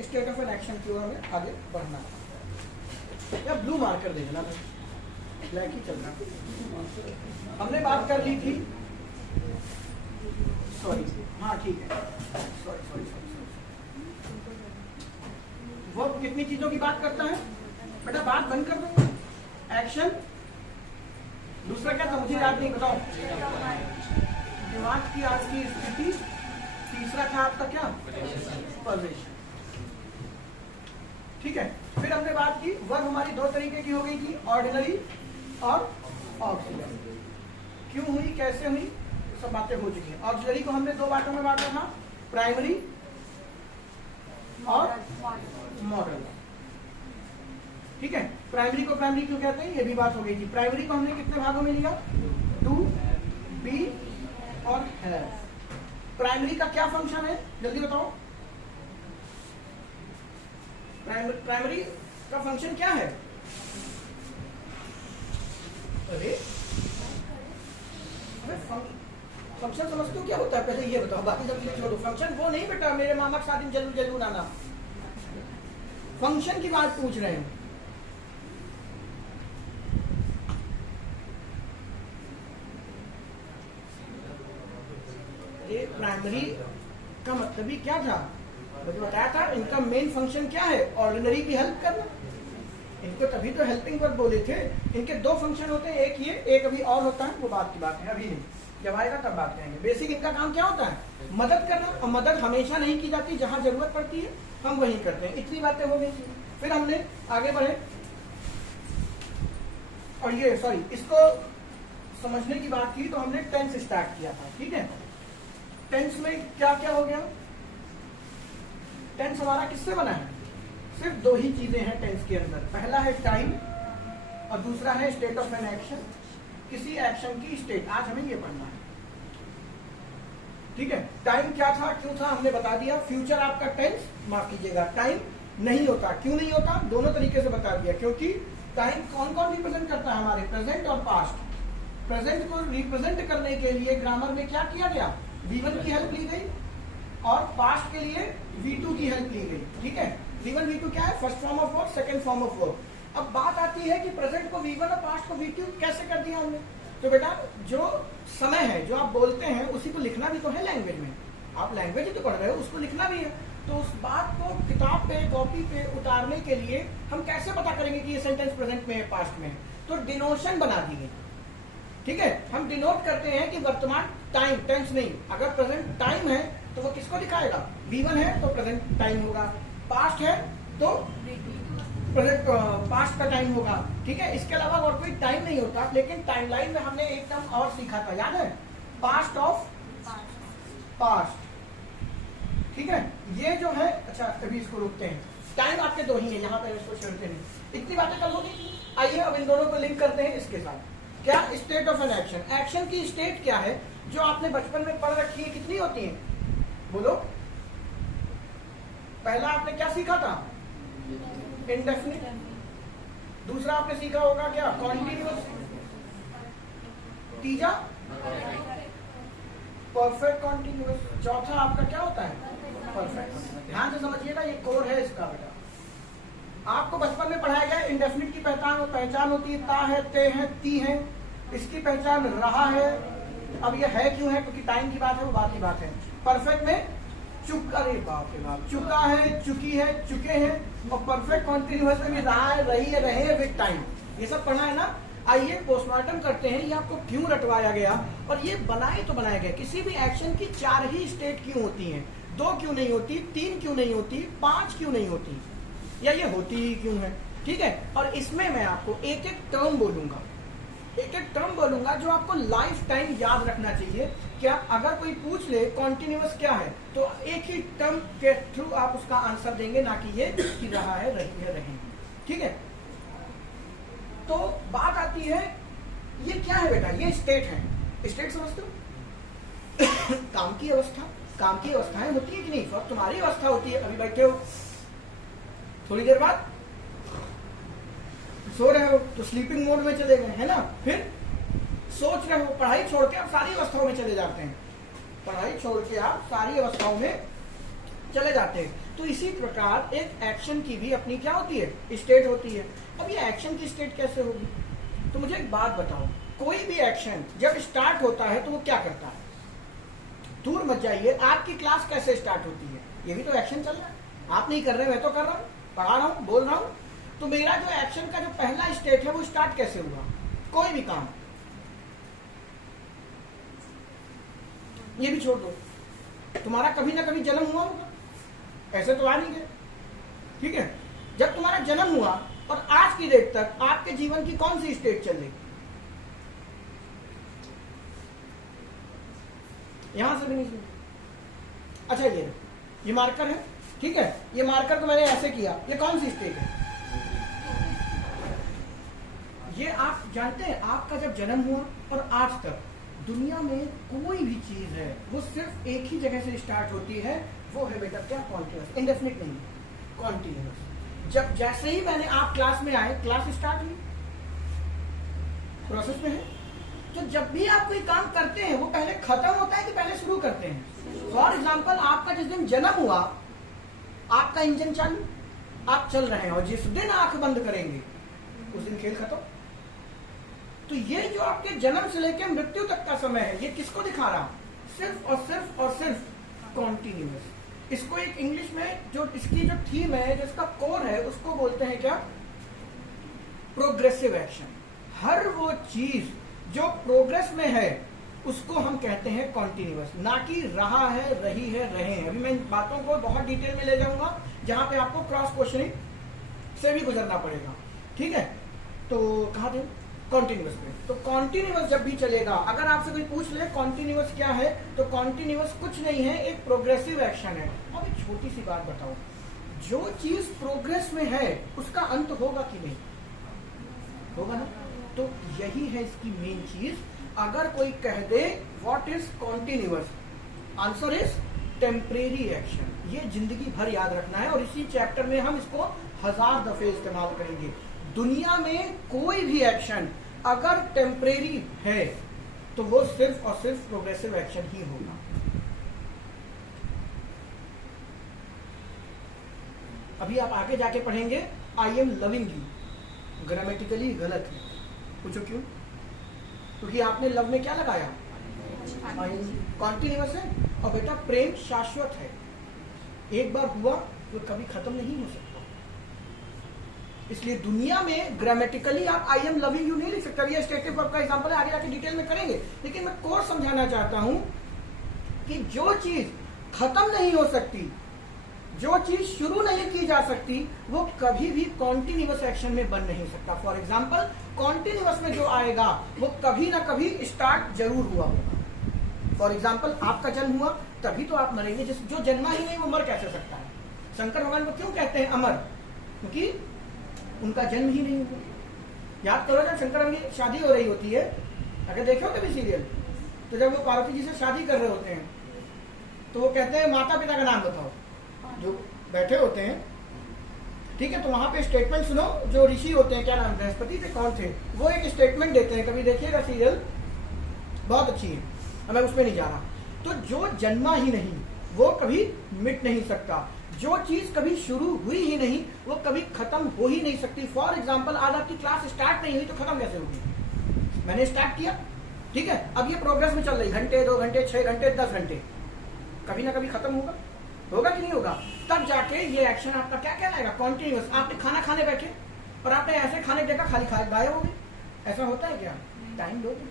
State of an action की ओर हमें आगे बढ़ना है। या ब्लू मार्कर दे देना, ब्लैक ही चलना। हमने बात कर ली थी, सॉरी, हाँ ठीक है, सॉरी, वो कितनी चीजों की बात करता है बेटा, बात बंद कर दो। एक्शन, दूसरा क्या था मुझे याद नहीं, बताओ। दिमाग की आज की स्थिति, तीसरा था आपका क्या, पोजीशन। ठीक है, फिर हमने बात की वर्ब हमारी दो तरीके की हो गई थी, ऑर्डिनरी और ऑक्सिलरी। क्यों हुई, कैसे हुई, सब बातें हो चुकी हैं। ऑक्सिलरी को हमने दो बातों में बांटा था, प्राइमरी और मॉडल। ठीक है, प्राइमरी को प्राइमरी क्यों कहते हैं, ये भी बात हो गई थी। प्राइमरी को हमने कितने भागों में लिया, टू, बी और हैव। प्राइमरी का क्या फंक्शन है, जल्दी बताओ। प्राइमरी का फंक्शन क्या है, अरे फंक्शन समझते हो क्या होता है, पहले ये बताओ, बाकी सब चीजें छोड़ो। फंक्शन वो नहीं बेटा मेरे मामा के शादी में जरूर जरूर आना, फंक्शन की बात पूछ रहे हैं। ये प्राइमरी का मतलब ही क्या था, मुझे बताया था, इनका मेन फंक्शन क्या है, ऑर्डिनरी की हेल्प करना। इनको तभी तो हेल्पिंग वर्ब बोले थे। इनके दो फंक्शन होते हैं, एक ये, एक अभी और होता है, वो बात की बात है, अभी नहीं, जब आएगा तब बात करेंगे। बेसिक इनका काम क्या होता है, मदद करना, और मदद हमेशा नहीं की जाती, जहां जरूरत पड़ती है हम वही करते हैं। इतनी बातें हो गई थी। फिर हमने आगे बढ़े और ये सॉरी इसको समझने की बात की तो हमने टेंस स्टार्ट किया था। ठीक है, टेंस में क्या क्या हो गया, टेंस हमारा किससे बना है, सिर्फ दो ही चीजें हैं टेंस के अंदर, पहला है टाइम और दूसरा है स्टेट ऑफ एन एक्शन, किसी एक्शन की स्टेट। आज हमें ये पढ़ना है। ठीक है, टाइम क्या था, क्यों था, हमने बता दिया। फ्यूचर आपका टेंस, माफ कीजिएगा, टाइम नहीं होता। क्यों नहीं होता, दोनों तरीके से बता दिया, क्योंकि टाइम कौन कौन रिप्रेजेंट करता है, हमारे प्रेजेंट और पास्ट। प्रेजेंट को रिप्रेजेंट करने के लिए ग्रामर में क्या किया गया, V1 की हेल्प ली गई, और पास्ट के लिए V2 की हेल्प ली गई। ठीक है, V1 V2 क्या है, first form of verb, second form of verb. अब बात आती है कि प्रेजेंट को V1 और पास्ट को V2 कैसे कर दिया हमने। तो बेटा जो समय है, जो आप बोलते हैं, उसी को लिखना भी तो है लैंग्वेज में। आप लैंग्वेज ही तो पढ़ रहे हो, उसको लिखना भी है। तो उस बात को किताब पे, कॉपी पे उतारने के लिए हम कैसे पता करेंगे कि ये सेंटेंस प्रेजेंट में है, पास्ट में है, तो डिनोशन बना दी गई। ठीक है, हम डिनोट करते हैं कि वर्तमान टाइम, टेंस नहीं, अगर प्रेजेंट टाइम है तो वो किसको दिखाएगा, V1 है तो प्रेजेंट टाइम होगा, पास्ट है तो प्रेजेंट पास्ट का टाइम होगा। ठीक है, इसके अलावा और कोई टाइम नहीं होता। लेकिन टाइमलाइन में हमने एक टर्म और सीखा था, याद है, पास्ट ऑफ पास्ट। ठीक है, ये जो है, अच्छा अभी इसको रोकते हैं, टाइम आपके दो ही है, यहाँ पे इसको छेड़ते नहीं। इतनी बातें कर लोगे। आइए अब इन दोनों को लिंक करते हैं इसके साथ। क्या, state of an action. Action की स्टेट क्या है, जो आपने बचपन में पढ़ रखी है, कितनी होती है, बोलो। पहला आपने क्या सीखा था, इंडेफिनिट। दूसरा आपने सीखा होगा क्या, कॉन्टिन्यूअस। तीसरा परफेक्ट कॉन्टिन्यूअस। चौथा आपका क्या होता है, परफेक्ट। ध्यान से समझिएगा, ये कोर है इसका बेटा। आपको बचपन में पढ़ाया गया इंडेफिनिट की पहचान होती है, ता है, ते है, ती है। इसकी पहचान रहा है। अब ये है क्यों है, क्योंकि टाइम की बात है, वो बात की बात है। परफेक्ट में चुका, अरे बाप रे बाप, चुका है, चुकी है, चुके हैं। और परफेक्ट कॉन्टिन्यूअस में भी रहा है, रही है, रहे विद टाइम। ये सब पढ़ना है ना। आइए पोस्टमार्टम करते हैं, ये आपको क्यों रटवाया गया और ये बनाए तो बनाया गया। किसी भी एक्शन की 4 ही स्टेट क्यों होती हैं, 2 क्यों नहीं होती, 3 क्यों नहीं होती, 5 क्यों नहीं होती, या ये होती ही क्यों है। ठीक है, और इसमें मैं आपको एक एक टर्म बोलूंगा, एक एक टर्म बोलूंगा जो आपको लाइफ टाइम याद रखना चाहिए। क्या अगर कोई पूछ ले कॉन्टिन्यूअस क्या है, तो एक ही टर्म के थ्रू आप उसका आंसर देंगे, ना कि ये कि रहा है, रही है, रहेंगे। ठीक है, तो बात आती है, ये क्या है बेटा, ये स्टेट है। स्टेट समझते हो काम की अवस्था। काम की अवस्थाएं होती है कि नहीं, अब तुम्हारी अवस्था होती है, अभी बैठे हो, थोड़ी देर बाद सो रहे हो तो स्लीपिंग मोड में चले गए, है ना। फिर सोच रहे हो, पढ़ाई छोड़ के आप सारी अवस्थाओं में चले जाते हैं, पढ़ाई छोड़ के आप सारी अवस्थाओं में चले जाते हैं। तो इसी प्रकार एक एक्शन की भी अपनी क्या होती है, स्टेट होती है। अब ये एक्शन की स्टेट कैसे होगी? तो मुझे एक बात बताओ, कोई भी एक्शन जब स्टार्ट होता है तो वो क्या करता है? दूर मत जाइए, आपकी क्लास कैसे स्टार्ट होती है? ये भी तो एक्शन चल रहा है, आप नहीं कर रहे, मैं तो कर रहा हूँ, पढ़ा रहा हूँ, बोल रहा हूँ। तो मेरा जो एक्शन का जो पहला स्टेट है वो स्टार्ट कैसे हुआ? कोई भी काम, ये भी छोड़ दो, तुम्हारा कभी ना कभी जन्म हुआ होगा, ऐसे तो आ नहीं गए, ठीक है? जब तुम्हारा जन्म हुआ और आज की डेट तक आपके जीवन की कौन सी स्टेट चल रही? यहां से भी नहीं सुना। अच्छा, ये मार्कर है, ठीक है? ये मार्कर को मैंने ऐसे किया, ये कौन सी स्टेट है? ये आप जानते हैं, आपका जब जन्म हुआ और आज तक दुनिया में कोई भी चीज है वो सिर्फ एक ही जगह से स्टार्ट होती है, वो है बेटा क्या? कॉन्टिन्यूस, इंडेफिनिट नहीं, कॉन्टिन्यूस। जब जैसे ही मैंने आप क्लास में आए, क्लास स्टार्ट हुई, प्रोसेस में है। तो जब भी आप कोई काम करते हैं वो पहले खत्म होता है कि पहले शुरू करते हैं? फॉर एग्जाम्पल, आपका जिस दिन जन्म हुआ, आपका इंजन चालू, आप चल रहे हैं, और जिस दिन आंख बंद करेंगे उस दिन खेल खत्म। तो ये जो आपके जन्म से लेकर मृत्यु तक का समय है, ये किसको दिखा रहा? सिर्फ और सिर्फ और सिर्फ कॉन्टिन्यूस। इसको एक इंग्लिश में जो इसकी जो थीम है, जिसका कोर है, उसको बोलते हैं क्या? Progressive action. हर वो चीज जो प्रोग्रेस में है उसको हम कहते हैं कॉन्टिन्यूस, ना कि रहा है, रही है, रहे हैं। अभी मैं इन बातों को बहुत डिटेल में ले जाऊंगा, जहां पे आपको क्रॉस क्वेश्चनिंग से भी गुजरना पड़ेगा, ठीक है? तो कहा थे? कॉन्टिन्यूस में। तो कॉन्टिन्यूस जब भी चलेगा, अगर आपसे कोई पूछ ले कॉन्टिन्यूस क्या है, तो कॉन्टिन्यूस कुछ नहीं है, एक प्रोग्रेसिव एक्शन है। अब एक छोटी सी बात बताओ, जो चीज प्रोग्रेस में है उसका अंत होगा कि नहीं? होगा ना? तो यही है इसकी मेन चीज। अगर कोई कह दे what is continuous, answer is temporary action. ये जिंदगी भर याद रखना है, और इसी चैप्टर में हम इसको 1000 दफे इस्तेमाल करेंगे। दुनिया में कोई भी एक्शन अगर टेम्परेरी है तो वो सिर्फ और सिर्फ प्रोग्रेसिव एक्शन ही होगा। अभी आप आगे जाके पढ़ेंगे I am loving you, grammatically गलत है। पूछो क्यों? क्योंकि आपने लव में क्या लगाया? कॉन्टिन्यूस है। और बेटा प्रेम शाश्वत है, एक बार हुआ तो कभी खत्म नहीं हो सकता। इसलिए दुनिया में ग्रामेटिकली आप आई एम लविंग यू नहीं लिख सकते। ये स्टेटिव वर्ब का एग्जांपल है, आगे जाके डिटेल में करेंगे, लेकिन मैं कोर्स समझाना चाहता हूं कि जो चीज खत्म नहीं हो सकती, जो चीज शुरू नहीं की जा सकती, वो कभी भी कॉन्टिन्यूस एक्शन में बन नहीं सकता। फॉर एग्जाम्पल, कॉन्टिन्यूस में जो आएगा वो कभी ना कभी स्टार्ट जरूर हुआ होगा। फॉर एग्जाम्पल, आपका जन्म हुआ तभी तो आप मरेंगे। जो जन्मा ही नहीं वो मर कैसे सकता है? शंकर भगवान को क्यों कहते हैं अमर? क्योंकि उनका जन्म ही नहीं हुआ। याद करो, जब शंकर की शादी हो रही होती है, अगर देखो कभी सीरियल, तो जब वो पार्वती जी से शादी कर रहे होते हैं तो वो कहते हैं माता पिता का नाम बताओ, जो बैठे होते हैं, ठीक है? तो वहां पे स्टेटमेंट सुनो, जो ऋषि होते हैं, क्या नाम बृहस्पति थे, कौन थे, वो एक स्टेटमेंट देते हैं। कभी देखिएगा सीरियल, बहुत अच्छी है, मैं उसमें नहीं जा रहा। तो जो जन्मा ही नहीं वो कभी मिट नहीं सकता। जो चीज कभी शुरू हुई ही नहीं वो कभी खत्म हो ही नहीं सकती। फॉर एग्जाम्पल, आज आपकी क्लास स्टार्ट नहीं हुई तो खत्म कैसे होगी? मैंने स्टार्ट किया, ठीक है, अब ये प्रोग्रेस में चल रही, घंटे, 2 घंटे, 6 घंटे, 10 घंटे, कभी ना कभी खत्म होगा। होगा कि नहीं होगा? तब जाके ये एक्शन आपका क्या कहलाएगा? कॉन्टिन्यूस। आपने खाना खाने बैठे और आपने ऐसे खाने की जगह खाली खा गायब हो गए, ऐसा होता है क्या? टाइम दोगे,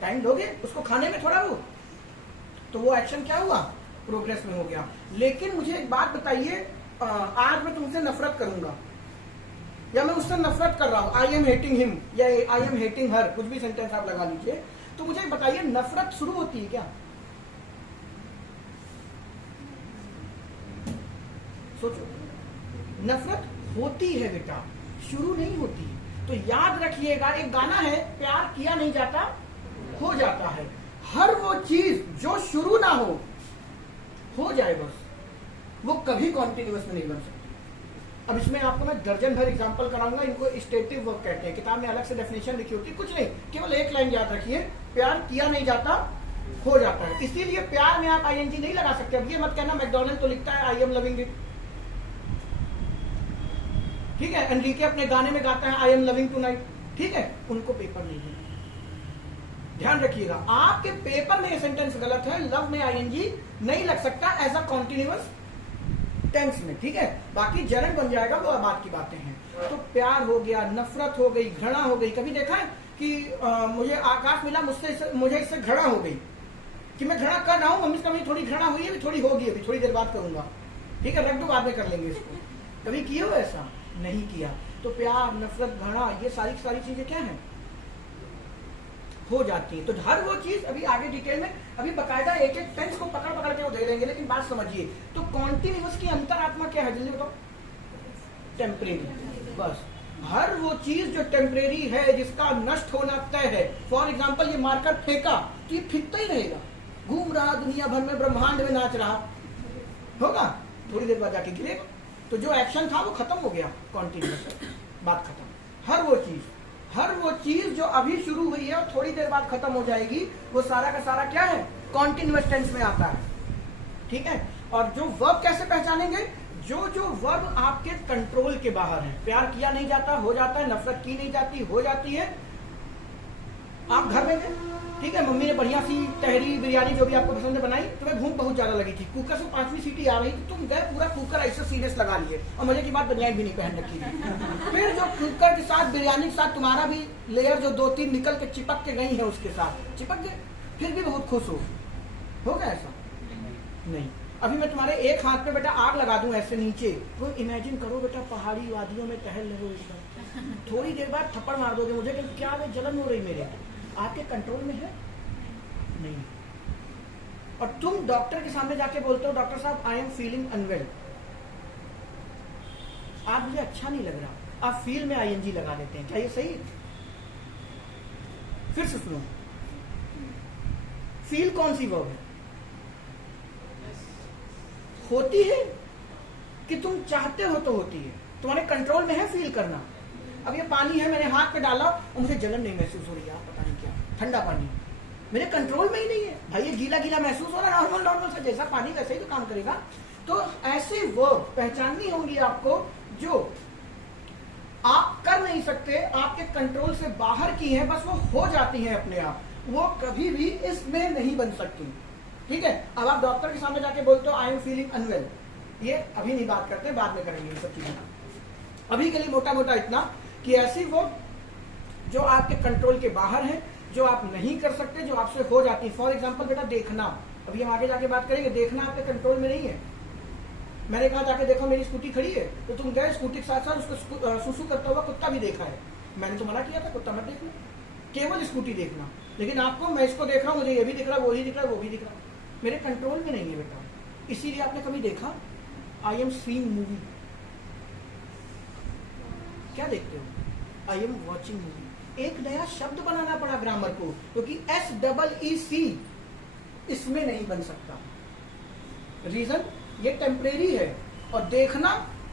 टाइम दोगे उसको खाने में थोड़ा, वो तो वो एक्शन क्या हुआ? प्रोग्रेस में हो गया। लेकिन मुझे एक बात बताइए, आज मैं तुमसे नफरत करूंगा या मैं उससे नफरत कर रहा हूं, आई एम हेटिंग हिम या आई एम हेटिंग हर, कुछ भी सेंटेंस आप लगा लीजिए, तो मुझे बताइए नफरत शुरू होती है क्या? सोचो, नफरत होती है बेटा, शुरू नहीं होती। तो याद रखिएगा, एक गाना है, प्यार किया नहीं जाता हो जाता है। हर वो चीज जो शुरू ना हो जाए बस, वो कभी कॉन्टिन्यूस में नहीं बन सकती। अब इसमें आपको मैं दर्जन भर एग्जांपल कराऊंगा। इनको स्टेटिव वर्ब कहते हैं, किताब में अलग से डेफिनेशन लिखी होती है, कुछ नहीं, केवल एक लाइन याद रखिए, प्यार किया नहीं जाता हो जाता है। इसीलिए प्यार में आप आईएनजी नहीं लगा सकते। अब ये मत कहना मैकडोनल्ड तो लिखता है आई एम लविंग इट, ठीक है, एनरिके अपने गाने में गाता है आई एम लविंग टुनाइट, ठीक है, उनको पेपर नहीं है। ध्यान रखिएगा, आपके पेपर में ये सेंटेंस गलत है, लव में आईएनजी नहीं लग सकता एज अ कॉन्टिन्यूअस टेंस में, ठीक है। बाकी जरंड बन जाएगा, वो बात की बातें हैं। तो प्यार हो गया, नफरत हो गई, घृणा हो गई। कभी देखा है कि मुझे आकाश मिला, मुझे इससे घृणा हो गई कि मैं घृणा कर रहा हूं, मम्मी से कभी थोड़ी घृणा हुई है, अभी थोड़ी होगी, अभी थोड़ी देर बाद करूंगा, ठीक है, रख दो, बाद में कर लेंगे इसको। कभी किए हो ऐसा? नहीं किया। तो प्यार, नफरत, घृणा, ये सारी चीजें क्या है, हो जाती है। तो हर वो चीज अभी आगे डिटेल में, अभी बकायदा एक एक टेंस को पकड़ के वो दे देंगे, लेकिन बात समझिए। तो कॉन्टिन्यूअस की अंतरात्मा क्या है, जल्दी बताओ? टेम्परेरी। बस हर वो चीज जो टेम्परेरी है, जिसका नष्ट होना तय है। फॉर एग्जाम्पल, ये मार्कर फेंका तो ये फेंकता ही रहेगा, घूम रहा दुनिया भर में, ब्रह्मांड में नाच रहा होगा, थोड़ी देर बाद जाके गिरेगा। तो जो एक्शन था वो खत्म हो गया, कॉन्टिन्यूअस, बात खत्म। हर वो चीज जो अभी शुरू हुई है और थोड़ी देर बाद खत्म हो जाएगी, वो सारा का सारा क्या है, कॉन्टिन्यूअस टेंस में आता है, ठीक है। और जो वर्ब कैसे पहचानेंगे, जो वर्ब आपके कंट्रोल के बाहर है। प्यार किया नहीं जाता, हो जाता है, नफरत की नहीं जाती, हो जाती है। आप घर में थे, ठीक है, मम्मी ने बढ़िया सी तहरी बिरयानी जो भी आपको पसंद है बनाई, तुम्हें भूख बहुत ज्यादा लगी थी, कुकर से 5वीं सीटी आ रही थी, तुम गए पूरा कुकर ऐसे सीरियस लगा लिए, और मजे की बात बनियान भी नहीं पहन रखी थी। फिर जो कुकर के साथ, बिरयानी के साथ तुम्हारा भी लेयर जो 2-3 निकल के चिपक के गई है, उसके साथ चिपक गए, फिर भी बहुत खुश हो गया ऐसा? नहीं। अभी मैं तुम्हारे एक हाथ पे बेटा आग लगा दूं ऐसे नीचे, तो इमेजिन करो बेटा, पहाड़ी वादियों में टहल रहे हो एकदम, थोड़ी देर बाद थप्पड़ मार दोगे मुझे कि क्या है, जलन हो रही मेरे, आपके कंट्रोल में है नहीं। और तुम डॉक्टर के सामने जाके बोलते हो, डॉक्टर साहब आई एम फीलिंग अनवेल, आप मुझे अच्छा नहीं लग रहा, आप फील में आईएनजी लगा देते हैं, क्या ये सही? फिर से सुनो, फील कौन सी वर्ब है? होती है कि तुम चाहते हो तो होती है, तुम्हारे कंट्रोल में है फील करना। अब ये पानी है, मैंने हाथ पे डाला और मुझे जलन नहीं महसूस हो रही है, पता नहीं क्या, ठंडा पानी, मेरे कंट्रोल में ही नहीं है भाई, ये गीला गीला महसूस हो रहा है, नॉर्मल सा जैसा पानी वैसे ही तो काम करेगा। तो ऐसे वर्ब पहचाननी होंगी आपको जो आप कर नहीं सकते, आपके कंट्रोल से बाहर की है, बस वो हो जाती है अपने आप, वो कभी भी इसमें नहीं बन सकती, ठीक है। अब आप डॉक्टर के सामने जाके बोलते हो आई एम फीलिंग अनवेल, ये अभी नहीं बात करते, बाद में करेंगे ये सब चीजें। अभी के लिए मोटा मोटा इतना कि ऐसी वो जो आपके कंट्रोल के बाहर है, जो आप नहीं कर सकते, जो आपसे हो जाती है। फॉर एग्जाम्पल बेटा देखना, अभी हम आगे जाके बात करेंगे, देखना आपके कंट्रोल में नहीं है। मैंने कहा जाके देखो मेरी स्कूटी खड़ी है, तो तुम गए स्कूटी के साथ साथ उसको सुसु करता हुआ कुत्ता भी देखा है, मैंने तो मना किया था कुत्ता मत देखना, केवल स्कूटी देखना। लेकिन आपको, मैं इसको देख रहा हूँ, मुझे ये भी दिख रहा है, वो ही दिख रहा है, वो भी दिख रहा है, मेरे कंट्रोल में नहीं है बेटा। इसीलिए आपने कभी देखा आई एम सीइंग मूवी, क्या देखते हो? I am watching movie. एक नया शब्द बनाना पड़ा ग्रामर को, क्योंकि SEEC इसमें नहीं बन सकता। रीजन, ये टेम्परेरी है, और देखना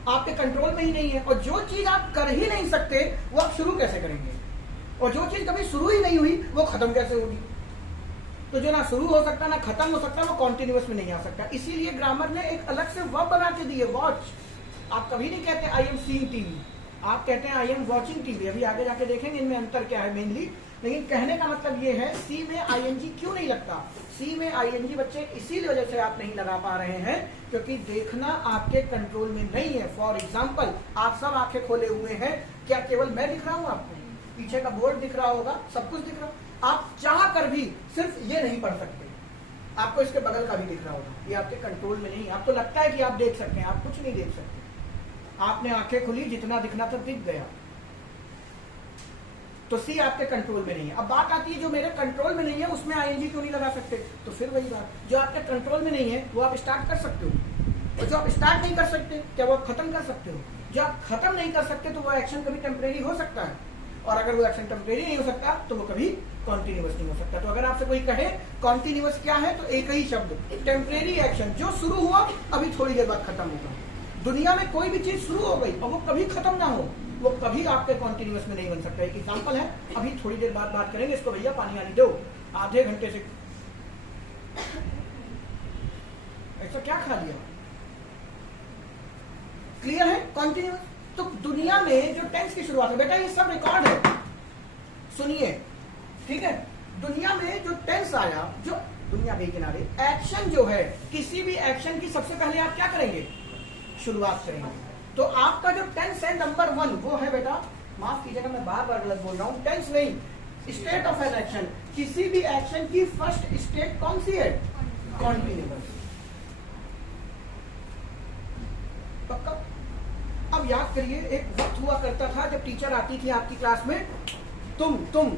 आपके कंट्रोल में ही नहीं है। और जो चीज आप कर ही नहीं सकते, वो आप शुरू कैसे करेंगे? और जो चीज कभी शुरू ही नहीं हुई, वो खत्म कैसे होगी? तो जो ना शुरू हो सकता ना खत्म हो सकता, वो कॉन्टिन्यूअस में नहीं आ सकता। इसीलिए ग्रामर ने एक अलग से वर्ब बना के दी है, वॉच। आप कभी नहीं कहते आई एम सीइंग टीवी, आप कहते हैं आई एम वॉचिंग टीवी। अभी आगे जाके देखेंगे इनमें अंतर क्या है मेनली, लेकिन कहने का मतलब ये है सी में आईएनजी क्यों नहीं लगता। सी में आईएनजी बच्चे इसी वजह से आप नहीं लगा पा रहे हैं क्योंकि देखना आपके कंट्रोल में नहीं है। फॉर एग्जाम्पल, आप सब आंखें खोले हुए हैं, क्या केवल मैं दिख रहा हूं आपको? पीछे का बोर्ड दिख रहा होगा, सब कुछ दिख रहा। आप चाह कर भी सिर्फ ये नहीं पढ़ सकते, आपको इसके बगल का भी दिख रहा होगा, ये आपके कंट्रोल में नहीं है। आपको लगता है कि आप देख सकते हैं, आप कुछ नहीं देख सकते। आपने आंखें खुली, जितना दिखना था दिख गया, तो सी आपके कंट्रोल में नहीं है। अब बात आती है जो मेरे कंट्रोल में नहीं है उसमें आईएनजी क्यों नहीं लगा सकते? तो फिर वही बात, जो आपके कंट्रोल में नहीं है वो आप स्टार्ट कर सकते हो, और जो आप स्टार्ट नहीं कर सकते क्या वो आप खत्म कर सकते हो? जो आप खत्म नहीं कर सकते तो वो एक्शन कभी टेम्परेरी हो सकता है, और अगर वो एक्शन टेम्परेरी नहीं हो सकता तो वो कभी कॉन्टिन्यूअस नहीं हो सकता। तो अगर आपसे कोई कहे कॉन्टिन्यूअस क्या है, तो एक ही शब्द, टेम्परेरी एक्शन, जो शुरू हुआ अभी थोड़ी देर बाद खत्म होगा। दुनिया में कोई भी चीज शुरू हो गई और वो कभी खत्म ना हो, वो कभी आपके कॉन्टिन्यूअस में नहीं बन सकता। एक एग्जांपल है, अभी थोड़ी देर बाद बात करेंगे इसको, भैया पानी आने दो, आधे घंटे से ऐसा क्या खा लिया? क्लियर है? कॉन्टिन्यूअस। तो दुनिया में जो टेंस की शुरुआत है बेटा, ये सब रिकॉर्ड है, सुनिए, ठीक है। दुनिया में जो टेंस आया, जो दुनिया के किनारे एक्शन जो है, किसी भी एक्शन की सबसे पहले आप क्या करेंगे? शुरुआत करेंगे। तो आपका जो टेंस है नंबर 1 वो है बेटा, माफ कीजिएगा मैं बार बार गलत बोल रहा हूं, टेंस नहीं, स्टेट ऑफ एन एक्शन। किसी भी एक्शन की फर्स्ट स्टेट कौन सी है? कॉन्टिन्यूअस। पक्का? अब याद करिए, एक वक्त हुआ करता था जब टीचर आती थी आपकी क्लास में, तुम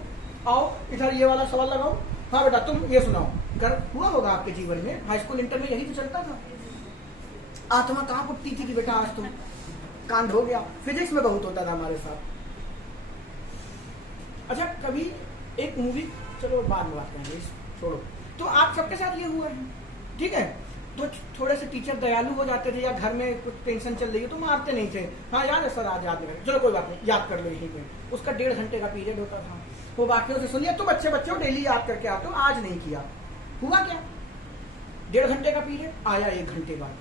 आओ इधर ये वाला सवाल लगाओ, हाँ बेटा तुम ये सुनाओ। कर हुआ होगा आपके जीवन में, हाई स्कूल इंटर में यही तो चलता था। आत्मा कहां उठती थी कि बेटा आज तुम कांड हो गया। फिजिक्स में बहुत होता था हमारे साथ। अच्छा कभी एक मूवी, चलो बाद में बात करेंगे, छोड़ो। तो आप सबके साथ ये हुआ है, ठीक है। तो थोड़े से टीचर दयालु हो जाते थे, या घर में कुछ टेंशन चल रही है तो मारते नहीं थे, हाँ याद है सर आज याद नहीं, चलो कोई बात नहीं याद कर लो यहीं पे। उसका 1.5 घंटे का पीरियड होता था, वो वाक्यों से सुनिए, तुम अच्छे बच्चे हो डेली याद करके आते हो, आज नहीं किया। हुआ क्या? 1.5 घंटे का पीरियड आया, 1 घंटे बाद,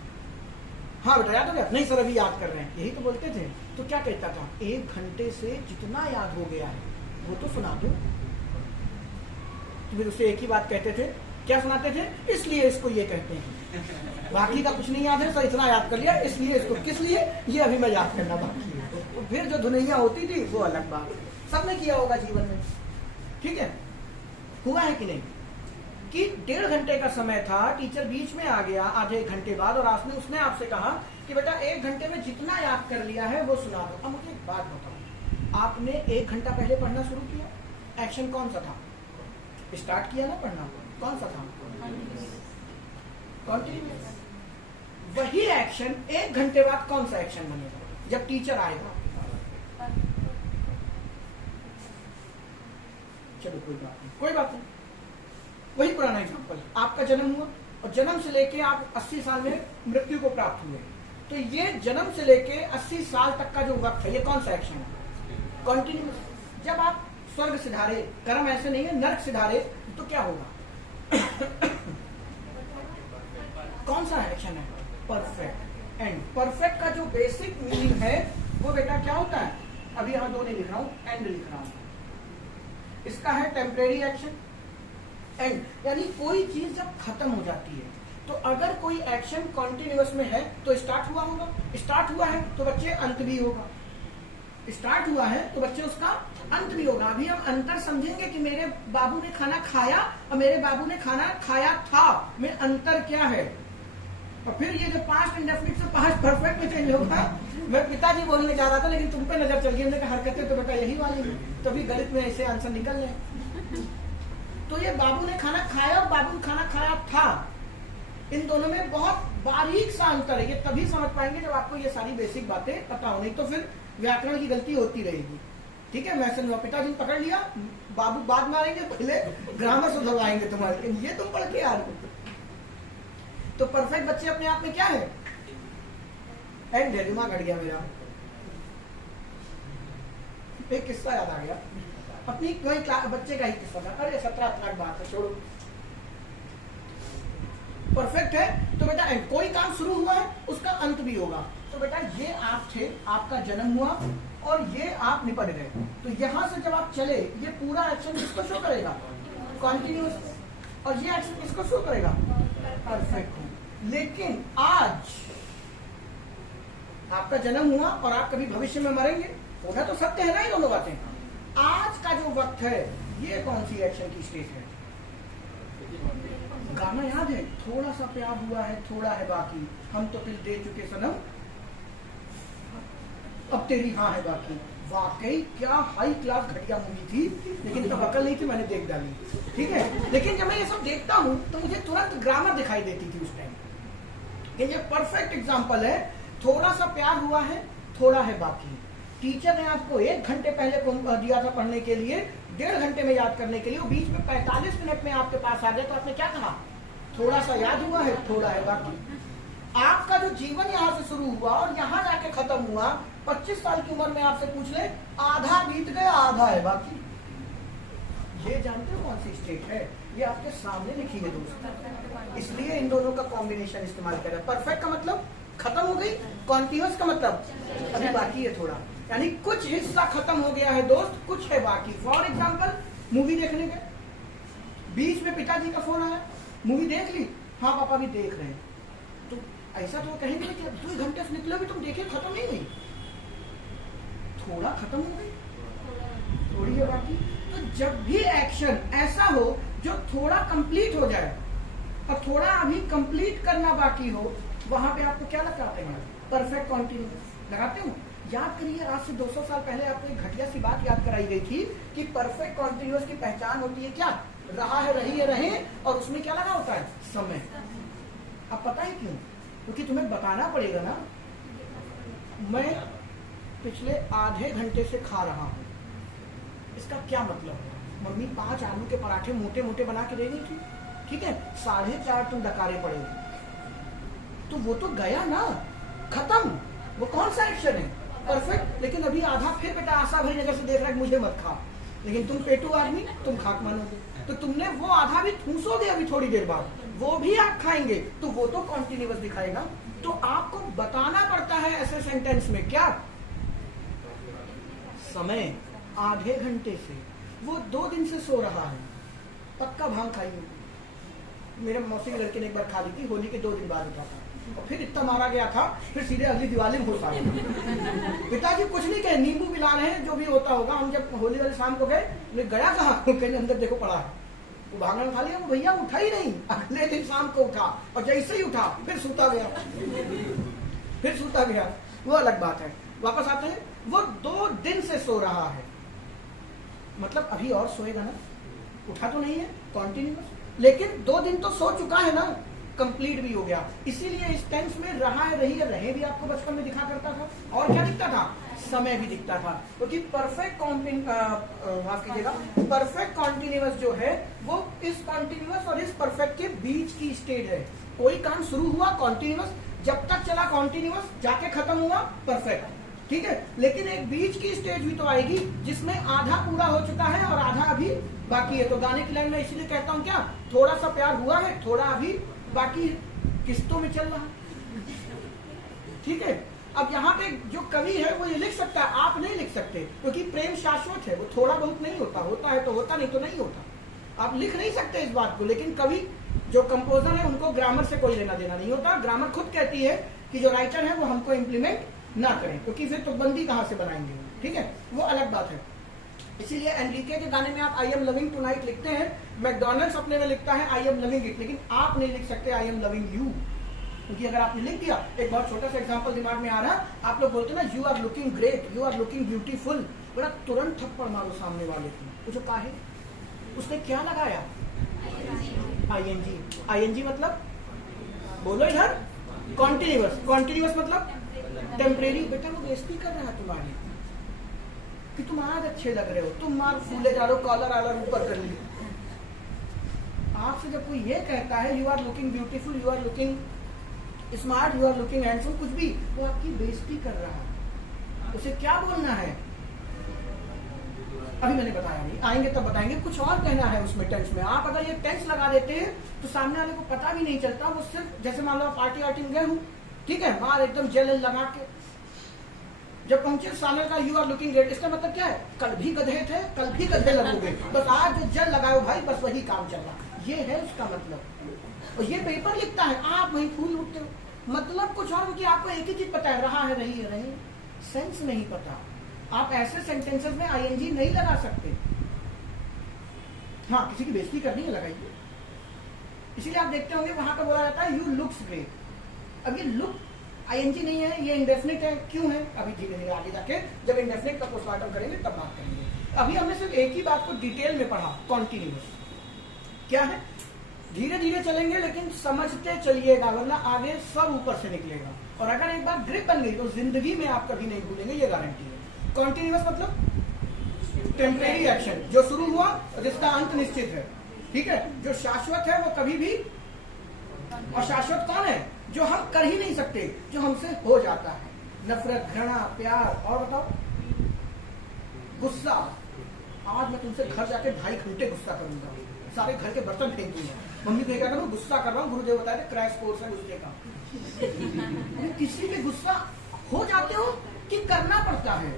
हाँ बेटा याद हो गया? नहीं सर अभी याद कर रहे हैं, यही तो बोलते थे। तो क्या कहता था? 1 घंटे से जितना याद हो गया है वो तो सुना दो। तो फिर उससे एक ही बात कहते थे, क्या सुनाते थे? इसलिए इसको ये कहते हैं, बाकी का कुछ नहीं याद है सर, इतना याद कर लिया, इसलिए इसको, किस लिए ये अभी मैं याद करना बाकी है। तो फिर जो धुनैया होती थी वो अलग बात, सबने किया होगा जीवन में, ठीक है। हुआ है कि नहीं कि 1.5 घंटे का समय था, टीचर बीच में आ गया आधे 1 घंटे बाद, और उसने आपसे कहा कि बेटा 1 घंटे में जितना याद कर लिया है वो सुना दो। अब मुझे एक बात बताओ, आपने 1 घंटा पहले पढ़ना शुरू किया, एक्शन कौन सा था? स्टार्ट किया ना पढ़ना, कौन सा था? कॉन्टिन्यूअस। वही एक्शन 1 घंटे बाद कौन सा एक्शन बनेगा? जब टीचर आएगा। चलो कोई बात नहीं, वही पुराना एग्जांपल, आपका जन्म हुआ और जन्म से लेके आप 80 साल में मृत्यु को प्राप्त हुए, तो ये जन्म से लेके 80 साल तक का जो वक्त है, ये कौन सा एक्शन है? कॉन्टिन्यूअस। जब आप स्वर्ग सिधारे, कर्म ऐसे नहीं है, नर्क सिधारे, तो क्या होगा? कौन सा एक्शन है? परफेक्ट। एंड परफेक्ट का जो बेसिक मीनिंग है वो बेटा क्या होता है? अभी यहाँ 2 नहीं लिख रहा हूं, एंड लिख रहा हूं। इसका है टेम्परेरी एक्शन। एंड यानी कोई चीज जब खत्म हो जाती है, तो अगर कोई एक्शन कॉन्टिन्यूअस में है तो स्टार्ट हुआ होगा, स्टार्ट हुआ है तो बच्चे अंत भी होगा, स्टार्ट हुआ है तो बच्चे उसका अंत भी होगा। अभी हम अंतर समझेंगे कि मेरे बाबू ने खाना खाया और मेरे बाबू ने खाना खाया था, में अंतर क्या है। और फिर ये जो पास्ट इंडेफिनिट से पास्ट परफेक्ट में चेंज होगा। मैं पिताजी बोलने जा रहा था लेकिन तुम पे नजर चल गई, हमने कहा हरकतें तो बेटा यही वाली है, तभी गणित में ऐसे आंसर निकल रहे। तो ये बाबू ने खाना खाया और बाबू ने खाना खाया था, इन दोनों में बहुत बारीक सा अंतर है। ये तभी समझ पाएंगे जब आपको ये सारी बेसिक बातें पता हो, नहीं तो फिर व्याकरण की गलती होती रहेगी। ठीक है, मैं समझा पिताजी ने पकड़ लिया, बाबू बाद मारेंगे, पहले ग्रामर सुधरवाएंगे तुम्हारे, ये तुम पढ़ के यार। तो परफेक्ट बच्चे अपने आप में क्या है? एंड है। दिमाग हट गया मेरा, एक किस्सा याद आ गया अपनी कोई बच्चे का ही किस्सा था। अरे 17 बात है, छोड़ो। परफेक्ट है तो बेटा एंड, कोई काम शुरू हुआ है उसका अंत भी होगा। तो बेटा ये आप थे, आपका जन्म हुआ और ये आप निपट गए, तो यहां से जब आप चले, ये पूरा एक्शन किसको शो करेगा? कॉन्टिन्यूअस। और ये एक्शन किसको शो करेगा? परफेक्ट। लेकिन आज आपका जन्म हुआ और आप कभी भविष्य में मरेंगे, होना तो सत्य है ना ये दोनों बातें। आज का जो वक्त है, ये कौन सी एक्शन की स्टेज है? गाना याद है? थोड़ा सा प्यार हुआ है, थोड़ा है बाकी, हम तो दिल दे चुके सनम, अब तेरी हाँ है बाकी। वाकई क्या हाई क्लास घटिया मूवी थी, लेकिन तब अकल नहीं थी, मैंने देख डाली। ठीक है, लेकिन जब मैं ये सब देखता हूं तो मुझे तुरंत ग्रामर दिखाई देती थी उस टाइम। ये परफेक्ट एग्जांपल है। थोड़ा सा प्यार हुआ है, थोड़ा है बाकी। टीचर ने आपको 1 घंटे पहले दिया था पढ़ने के लिए, 1.5 घंटे में याद करने के लिए, वो बीच में 45 मिनट में आपके पास आ गया, तो आपने क्या कहा? थोड़ा सा याद हुआ है, थोड़ा है बाकी। आपका जो जीवन यहाँ से शुरू हुआ और यहाँ जाके खत्म हुआ, 25 साल की उम्र में आपसे पूछ ले, आधा बीत गया, आधा है बाकी। ये जानते हो कौन सी स्टेट है? ये आपके सामने लिखी है दोस्त, इसलिए इन दोनों का कॉम्बिनेशन इस्तेमाल कर रहे हैं। परफेक्ट का मतलब खत्म हो गई, कॉन्टिन्यूअस का मतलब अभी बाकी है थोड़ा, यानी कुछ हिस्सा खत्म हो गया है दोस्त, कुछ है बाकी। फॉर एग्जाम्पल मूवी देखने गए, बीच में पिताजी का फोन आया, मूवी देख ली, हाँ पापा भी देख रहे हैं, तो ऐसा तो कहेंगे कि अब 2 घंटे से निकले भी तुम देखे, खत्म नहीं हुई, थोड़ा खत्म हो गई, थोड़ी है बाकी। तो जब भी एक्शन ऐसा हो जो थोड़ा कंप्लीट हो जाए और थोड़ा अभी कंप्लीट करना बाकी हो, वहां पे आपको क्या लगाते हैं? परफेक्ट कॉन्टिन्यूअस लगाते हो। याद करिए, आज से 200 साल पहले आपको एक घटिया सी बात याद कराई गई थी कि परफेक्ट कॉन्टिन्यूअस की पहचान होती है क्या? रहा है, रही है, रहे, और उसमें क्या लगा होता है? समय। अब पता है क्यों? क्योंकि तुम्हें बताना पड़ेगा ना, मैं पिछले आधे घंटे से खा रहा हूं, इसका क्या मतलब है? मम्मी 5 आलू के पराठे मोटे मोटे बना के दे रही थी, ठीक है, 4.5 तुम डकारे पड़ेगी, तो वो तो गया ना, खत्म। वो कौन सा एक्शन है? परफेक्ट। लेकिन अभी आधा फिर बेटा आशा भरी नजर से देख रहा है मुझे मत खा, लेकिन तुम पेटू आदमी, तुम खाक मानोगे, तो तुमने वो आधा भी ठूसोगे अभी थोड़ी देर बाद, वो भी आप खाएंगे, तो वो तो कॉन्टिन्यूअस दिखाएगा। तो आपको बताना पड़ता है ऐसे सेंटेंस में क्या? समय आधे घंटे से, वो 2 दिन से सो रहा है, पक्का भांग खाई होगी। मेरे मौसी के लड़के ने एक बार खा ली थी, होली के 2 दिन बाद उठा था, और फिर इतना मारा गया था, फिर सीधे अगली दिवाली में होता है। पिताजी कुछ नहीं कहे, नींबू मिला रहे हैं, जो भी होता होगा। हम जब होली वाले शाम को गए, गया कहाँ? कहने अंदर देखो पड़ा है, वो भागना खा लिया, वो भैया उठा ही नहीं। अगले दिन शाम को उठा, और जैसे ही उठा फिर सूता गया, फिर सूता गया, वो अलग बात है। वापस आते हैं, वो 2 दिन से सो रहा है, मतलब अभी और सोएगा ना, उठा तो नहीं है, कॉन्टिन्यूअस, लेकिन 2 दिन तो सो चुका है ना, कंप्लीट भी हो गया। इसीलिए इस टेंस में रहा है, रही है, रहे भी आपको बचपन में दिखा करता था, और क्या दिखता था? समय भी दिखता था। क्योंकि परफेक्ट माफ कीजिएगा, परफेक्ट कॉन्टिन्यूअस जो है वो इस कॉन्टिन्यूअस और इस परफेक्ट के बीच की स्टेज है। कोई काम शुरू हुआ कॉन्टिन्यूअस, जब तक चला कॉन्टिन्यूअस, जाके खत्म हुआ परफेक्ट, ठीक है। लेकिन एक बीच की स्टेज भी तो आएगी जिसमें आधा पूरा हो चुका है और आधा अभी बाकी है। तो गाने की लाइन में इसलिए कहता हूं क्या, थोड़ा सा प्यार हुआ है, थोड़ा अभी बाकी है, किस्तों में चल रहा है, ठीक है। अब यहाँ पे जो कवि है वो ये लिख सकता है, आप नहीं लिख सकते, क्योंकि प्रेम शाश्वत है, वो थोड़ा बहुत नहीं होता, होता है तो होता, नहीं तो नहीं होता। आप लिख नहीं सकते इस बात को। लेकिन कवि जो कंपोजर है उनको ग्रामर से कोई लेना देना नहीं होता। ग्रामर खुद कहती है कि जो राइटर है वो हमको इम्प्लीमेंट ना करें, क्योंकि फिर तुकबंदी कहां से बनाएंगे, ठीक है, वो अलग बात है। इसीलिए एनरिके के गाने में आप आई एम लविंग टुनाइट लिखते हैं, मैकडॉनल्ड्स अपने में लिखता है आई एम लविंग इट, लेकिन आप नहीं लिख सकते आई एम लविंग यू, क्योंकि अगर आपने लिख दिया, एक बहुत छोटा सा एग्जांपल दिमाग में आ रहा है, आप लोग बोलते हैं ना you are looking great, you are looking beautiful, बड़ा तुरंत थप्पड़ मारो सामने वाले को, पूछो काहे, उसने क्या लगाया? आईएनजी। आईएनजी मतलब बोलो इधर, कॉन्टिन्यूअस। कॉन्टिन्यूअस मतलब टेम्परेरी। बेटा वो बेइज्जती कर रहा है तुम्हारी कि तुम आज अच्छे लग रहे हो, तुम मार फूले जा रहे हो, कॉलर आलर ऊपर कर ली। आपसे जब कोई ये कहता है you are looking beautiful, you are looking smart, you are looking handsome, कुछ भी, वो आपकी बेइज्जती कर रहा है। उसे क्या बोलना है अभी मैंने बताया नहीं, आएंगे तब बताएंगे। कुछ और कहना है उसमें टेंस में। आप अगर ये टेंस लगा देते हैं तो सामने वाले को पता भी नहीं चलता। वो सिर्फ जैसे मान लो पार्टी वार्टी में गए हूँ, ठीक है, बाहर एकदम जेल लगा के जब पहुंचे सामने का यू आर लुकिंग ग्रेट, इसका मतलब क्या है? कल भी गधे थे, कल भी गधे लगोगे, बस आज जो जेल लगाओ भाई, बस वही काम चल रहा, ये है उसका मतलब। और ये पेपर लिखता है, आप वही फूल उठते हो, मतलब कुछ और, कि आपको एक ही चीज पता है, रहा है, रही है, रहे, सेंस नहीं पता। आप ऐसे सेंटेंसेस में आईएनजी नहीं लगा सकते। हाँ, किसी की बेइज्जती करनी है लगाइए। इसीलिए आप देखते होंगे वहां पर बोला जाता है यू लुक्स ग्रेट। अब ये लुक आईएनजी नहीं है, ये इंडेफिनिट है। क्यों है? अभी धीरे धीरे आगे जाके जब इंडेफिनिट का पोस्टमार्टम करेंगे तब बात करेंगे। अभी हमने सिर्फ एक ही बात को डिटेल में पढ़ा, कॉन्टिन्यूअस क्या है। धीरे धीरे चलेंगे लेकिन समझते चलिएगा, वरना आगे सब ऊपर से निकलेगा। और अगर एक बार ग्रिप बन गई तो जिंदगी में आप कभी नहीं भूलेंगे, ये गारंटी है। कॉन्टिन्यूअस मतलब टेम्परेरी एक्शन, जो शुरू हुआ जिसका अंत निश्चित है, ठीक है। जो शाश्वत है वो कभी भी, और शाश्वत कौन है? जो हम कर ही नहीं सकते, जो हमसे हो जाता है। नफरत, घृणा, प्यार, और बताओ गुस्सा, आज मैं तुमसे घर जाके 2.5 घंटे गुस्सा करूंगा, सारे घर के बर्तन फेंक दूंगा, मम्मी को क्या करूँ, गुस्सा कर रहा हूँ, गुरुदेव बताए थे क्रैश कोर्स है गुस्से का। किसी पे गुस्सा हो जाते हो कि करना पड़ता है,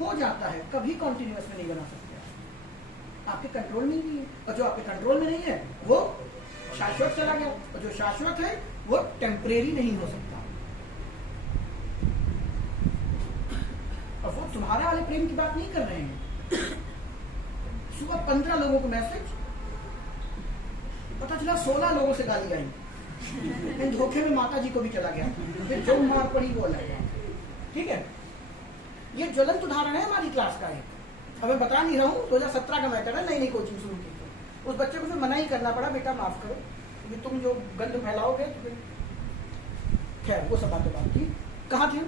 हो जाता है, कभी कॉन्टिन्यूअस में नहीं बना सकते, आपके कंट्रोल में नहीं है। और जो आपके कंट्रोल में नहीं है वो शाश्वत चला गया, और जो शाश्वत है वो टेम्परेरी नहीं हो सकता। और वो तुम्हारे वाले प्रेम की बात नहीं कर रहे हैं। सुबह 15 लोगों को मैसेज, पता चला 16 लोगों से गाली आई, धोखे में माता जी को भी चला गया, फिर जो मार पड़ी वो अलग है। ठीक है, ये ज्वलंत उदाहरण है हमारी क्लास का एक, हमें बता नहीं रहा हूँ, 2017 का मैटर है, नई कोचिंग शुरू की तो उस बच्चे को फिर मना ही करना पड़ा, बेटा माफ करो, क्योंकि तुम जो गंद फैलाओगे तो फिर खैर वो सब बात थी। कहाँ थे,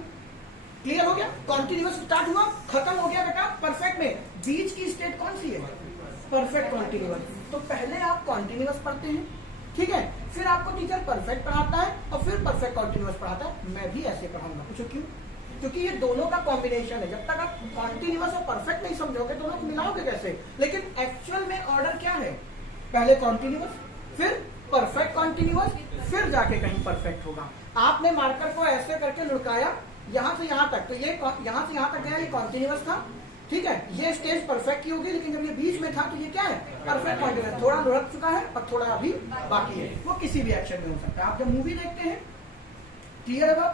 क्लियर हो गया, कॉन्टिन्यूअस स्टार्ट हुआ, खत्म हो गया बेटा परफेक्ट में। बीच की स्टेट कौन सी है, परफेक्ट कॉन्टिन्यूअस। तो पहले आप कॉन्टिन्यूअस पढ़ते हैं, ठीक है, फिर आपको टीचर परफेक्ट पढ़ाता है और फिर परफेक्ट कॉन्टिन्यूअस पढ़ाता है। मैं भी ऐसे पढ़ाऊंगा, पूछो क्यों, क्योंकि ये दोनों का कॉम्बिनेशन है। जब तक आप कॉन्टिन्यूअस और परफेक्ट नहीं समझोगे दोनों को मिलाओगे कैसे। लेकिन एक्चुअल में ऑर्डर क्या है, पहले कॉन्टिन्यूअस, फिर परफेक्ट कॉन्टिन्यूअस, फिर जाके कहीं परफेक्ट होगा। आपने मार्कर को ऐसे करके लुढ़काया यहां से यहां तक, तो ये यहां से यहां तक गया, ये कॉन्टिन्यूअस था, ठीक है, ये स्टेज परफेक्ट की होगी। लेकिन जब ये बीच में था तो ये क्या है, परफेक्ट कॉन्टिन्यूअस। थोड़ा लुढ़क चुका है और थोड़ा अभी बाकी है, वो किसी भी एक्शन में हो सकता है। आप जब मूवी देखते हैं, क्लियर है बात,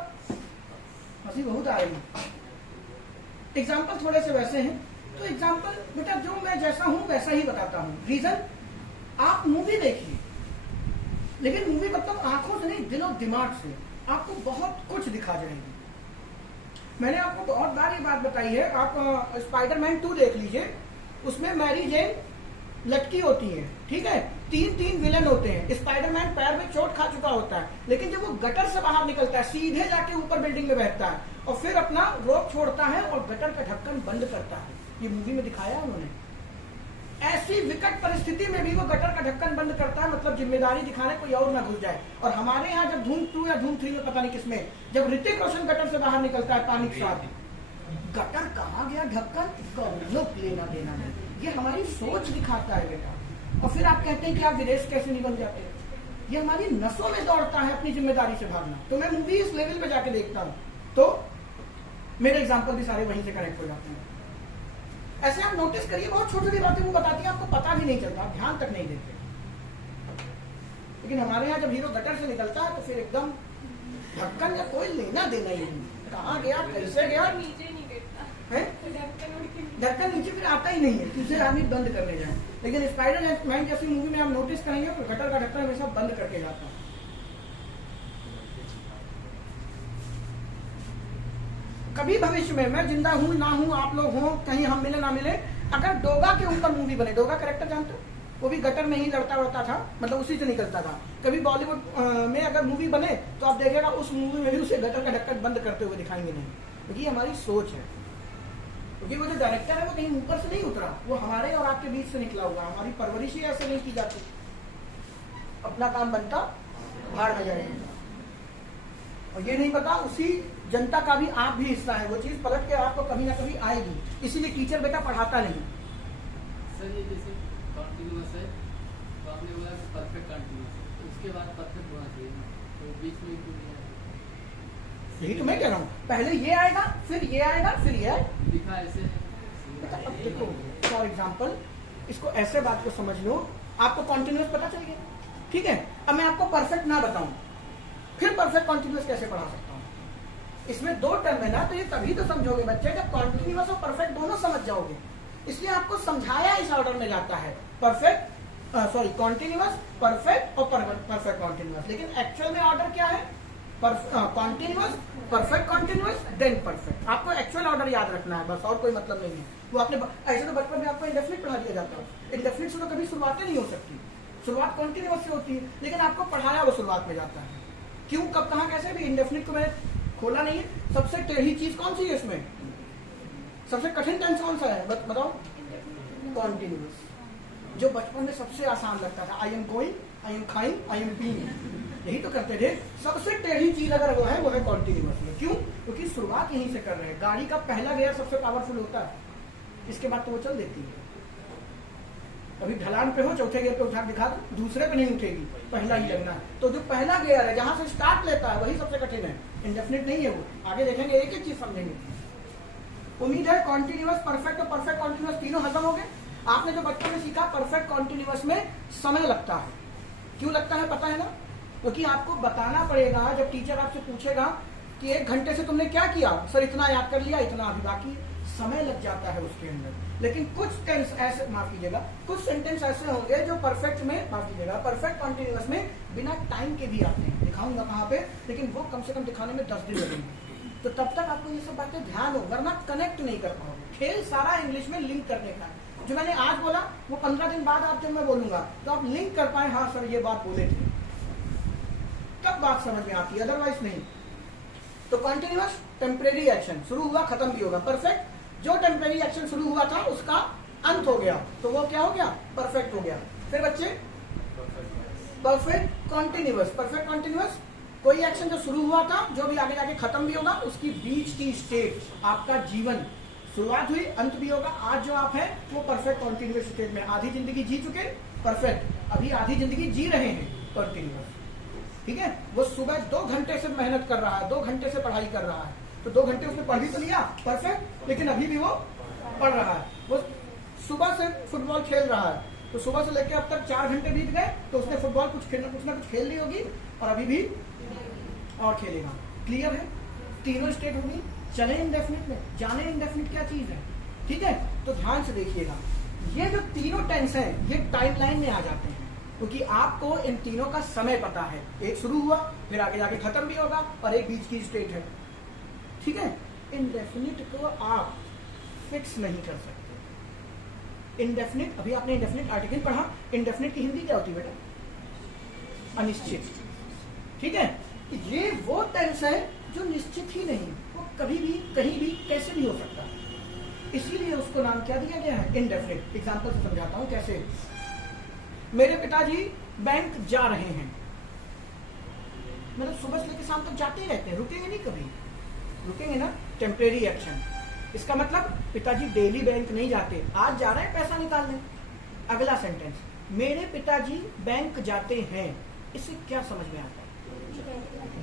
हंसी बहुत आएगी। एग्जाम्पल थोड़े से वैसे हैं, तो एग्जाम्पल बेटा जो मैं जैसा हूं वैसा ही बताता हूं। रीजन, आप मूवी देखिए, लेकिन मूवी मतलब आंखों से नहीं, दिलो दिमाग से, आपको बहुत कुछ दिखा जाएगी। मैंने आपको बहुत बार ये बात बताई है, आप स्पाइडरमैन 2 देख लीजिए, उसमें मैरी जेन लटकी होती है, ठीक है, 3 विलेन होते हैं। स्पाइडरमैन पैर में चोट खा चुका होता है, लेकिन जब वो गटर से बाहर निकलता है सीधे जाके ऊपर बिल्डिंग में बैठता है और फिर अपना रोप छोड़ता है और गटर का ढक्कन बंद करता है। ये मूवी में दिखाया उन्होंने। ऐसी विकट परिस्थिति में भी वो गटर का ढक्कन बंद करता है, मतलब जिम्मेदारी दिखाने कोई और ना घुस जाए। और हमारे यहाँ जब धूम 2 या धूम 3 में पता नहीं किसमें, जब ऋतिक रोशन गटर से बाहर निकलता है पानी के साथ, गटर कहाँ गया ढक्कन, इसका लेना देना नहीं। ये हमारी सोच दिखाता है बेटा। और फिर आप कहते हैं कि आप विदेश कैसे नहीं बन जाते, ये हमारी नसों में दौड़ता है अपनी जिम्मेदारी से भागना। तो मैं मूवी इस लेवल पे जाके देखता हूँ, तो मेरे एग्जाम्पल भी सारे वहीं से कनेक्ट हो जाते हैं। ऐसे आप नोटिस करिए, बहुत छोटी छोटी बातें वो बताती है, आपको पता भी नहीं चलता, आप ध्यान तक नहीं देते। लेकिन हमारे यहाँ जब हीरो गटर से निकलता है तो फिर एकदम ढक्कन का कोई लेना देना ही नहीं, कहाँ गया, कैसे गया, नीचे नहीं गिरता है, ढक्कन नीचे फिर आता ही नहीं है, दूसरे आदमी बंद करने जाए। लेकिन स्पाइडरमैन जैसी मूवी में आप नोटिस करेंगे तो गटर का ढक्कन हमेशा बंद करके जाता है। कभी भविष्य में मैं जिंदा हूं ना हूं, आप लोग हों, कहीं हम मिले ना मिले, अगर डोगा के ऊपर मूवी बने, डोगा कैरेक्टर जानते हो, वो भी गटर में ही लड़ता उड़ता था, मतलब उसी से निकलता था। कभी बॉलीवुड में अगर मूवी बने तो आप देखिएगा उस मूवी में भी उसे गटर का ढक्कन बंद करते हुए दिखाएंगे नहीं, क्योंकि हमारी सोच है। क्योंकि वो जो डायरेक्टर है वो कहीं ऊपर से नहीं उतरा, वो हमारे और आपके बीच से निकला हुआ। हमारी परवरिश ही ऐसे नहीं की जाती, अपना काम बनता भाड़ में जाएगा। और ये नहीं पता उसी जनता का भी आप भी हिस्सा है, वो चीज पलट के आपको कभी ना कभी आएगी। इसीलिए टीचर बेटा पढ़ाता नहीं। सर ये जैसे कंटीन्यूअस है, तो आपने बोला कि परफेक्ट कंटीन्यूअस है, तो उसके बाद परफेक्ट होना चाहिए, तो बीच में क्यों नहीं आया? यही तो मैं कह रहा हूँ, पहले ये आएगा, फिर ये आएगा, फिर ये आएगा। लिखा ऐसे बेटा अब देखो फॉर एग्जाम्पल, इसको ऐसे बात को समझ लो, आपको कॉन्टिन्यूअस पता चल गया, ठीक है। अब मैं आपको परफेक्ट ना बताऊं, फिर परफेक्ट कॉन्टिन्यूअस कैसे पढ़ा सकता हूँ? इसमें 2 टर्म है ना, तो ये तभी तो समझोगे बच्चे जब कॉन्टिन्यूअस और परफेक्ट दोनों समझ जाओगे। इसलिए आपको समझाया इस ऑर्डर में जाता है, परफेक्ट सॉरी कॉन्टिन्यूअस, परफेक्ट और परफेक्ट कॉन्टिन्यूअस। लेकिन एक्चुअल में ऑर्डर क्या है, continuous, perfect continuous, then perfect. आपको एक्चुअल ऑर्डर याद रखना है बस, और कोई मतलब नहीं है। वो आपने ऐसे तो बचपन में आपको इंडेफिनिट पढ़ा दिया जाता है, इंडेफिनिट से तो कभी शुरुआतें नहीं हो सकती, शुरुआत कॉन्टिन्यूअस से होती है, लेकिन आपको पढ़ाया वो शुरुआत में जाता है। क्यों, कब, कहाँ, कैसे भी। इंडेफिनिट को मैंने खोला नहीं है। सबसे टेढ़ी चीज कौन सी है इसमें, सबसे कठिन टेंस कौन सा है बताओ, कॉन्टिन्यूअस। जो बचपन में सबसे आसान लगता था, I am going, I am खाइंग, आई एम बीइंग, यही तो करते थे। सबसे टेढ़ी चीज अगर वो है कॉन्टिन्यूअस में। क्यों, क्योंकि शुरुआत यहीं से कर रहे हैं। गाड़ी का पहला गियर सबसे पावरफुल होता है, इसके बाद तो वो चल देती है। अभी ढलान पे हो, चौथे गियर पे उठा दिखा दो, दूसरे पे नहीं उठेगी, पहला ही लगना है। तो जो पहला गियर है जहां से स्टार्ट लेता है वही सबसे कठिन है, इंडेफिनिट नहीं है वो। आगे देखेंगे, एक एक चीज समझेंगे। उम्मीद है कॉन्टिन्यूअस, परफेक्ट और परफेक्ट कॉन्टिन्यूअस तीनों खत्म हो गए। आपने जो बच्चों में सीखा, परफेक्ट कॉन्टिन्यूअस में समय लगता है। क्यों लगता है पता है ना? क्योंकि आपको बताना पड़ेगा। जब टीचर आपसे पूछेगा कि 1 घंटे से तुमने क्या किया, सर इतना याद कर लिया, इतना अभी बाकी, समय लग जाता है उसके अंदर। लेकिन कुछ टेंस ऐसे, माफ कीजिएगा, कुछ सेंटेंस ऐसे होंगे जो परफेक्ट में, माफ कीजिएगा, परफेक्ट कॉन्टिन्यूअस में बिना टाइम के भी आते हैं। दिखाऊंगा कहाँ पे, लेकिन वो कम से कम दिखाने में 10 दिन लगेंगे। तो तब तक आपको ये सब बातें ध्यान हो, वरना कनेक्ट नहीं कर पाओगे। खेल सारा इंग्लिश में लिंक करने का है। जो मैंने आज बोला वो 15 दिन बाद आप जब मैं बोलूंगा तो आप लिंक कर पाए, हाँ सर ये बात बोले थे, तब बात समझ में आती है, अदरवाइज नहीं। तो कॉन्टिन्यूअस टेम्परेरी एक्शन शुरू हुआ, खत्म भी होगा। परफेक्ट, जो टेम्परेरी एक्शन शुरू हुआ था उसका अंत हो गया, तो वो क्या हो गया, परफेक्ट हो गया। फिर बच्चे परफेक्ट कॉन्टिन्यूअस, परफेक्ट कॉन्टिन्यूअस कोई एक्शन जो शुरू हुआ था, जो भी आगे जाके खत्म भी होगा, उसकी बीच की स्टेट, आपका जीवन शुरुआत हुई, अंत भी होगा। आज जो आप हैं वो परफेक्ट कॉन्टिन्यूअस स्टेट में, आधी जिंदगी जी चुके, परफेक्ट, अभी आधी जिंदगी जी रहे हैं कॉन्टिन्यूअस। ठीक है, वो सुबह 2 घंटे से मेहनत कर रहा है, 2 घंटे से पढ़ाई कर रहा है, तो 2 घंटे उसने पढ़ ही तो लिया, परफेक्ट। लेकिन अभी भी वो पढ़ रहा है। वो सुबह से फुटबॉल खेल रहा है, तो सुबह से लेकर अब तक 4 घंटे बीत गए, तो उसने फुटबॉल कुछ ना कुछ खेल ली होगी, और अभी भी और खेलेगा। क्लियर है? तीनों स्टेट होगी। चले इंडेफिनिट में, जाने इंडेफिनिट क्या चीज है। ठीक है, तो ध्यान से देखिएगा, ये जो तीनों टेंस हैं ये टाइमलाइन में आ जाते हैं, क्योंकि आपको इन तीनों का समय पता है। एक शुरू हुआ, फिर आगे जाके खत्म भी होगा, और एक बीच की स्टेट है। ठीक है, इंडेफिनिट को आप फिक्स नहीं कर सकते। इंडेफिनिट, अभी आपने इंडेफिनिट आर्टिकल पढ़ा, इंडेफिनिट की हिंदी क्या होती है बेटा? अनिश्चित। ठीक है, ये वो टेंस है जो निश्चित ही नहीं, वो कभी भी कहीं भी कैसे भी हो सकता है, इसीलिए उसको नाम क्या दिया गया है, इंडेफिनिट। एग्जांपल से समझाता हूं कैसे। मेरे पिताजी बैंक जा रहे हैं, मतलब सुबह से लेकर शाम तक जाते ही रहते हैं, रुकेंगे नहीं कभी, रुकेंगे ना, टेम्परेरी एक्शन। इसका मतलब पिताजी डेली बैंक नहीं जाते, आज जा रहे हैं पैसा निकालने। अगला सेंटेंस, मेरे पिताजी बैंक जाते हैं, इससे क्या समझ में आता है?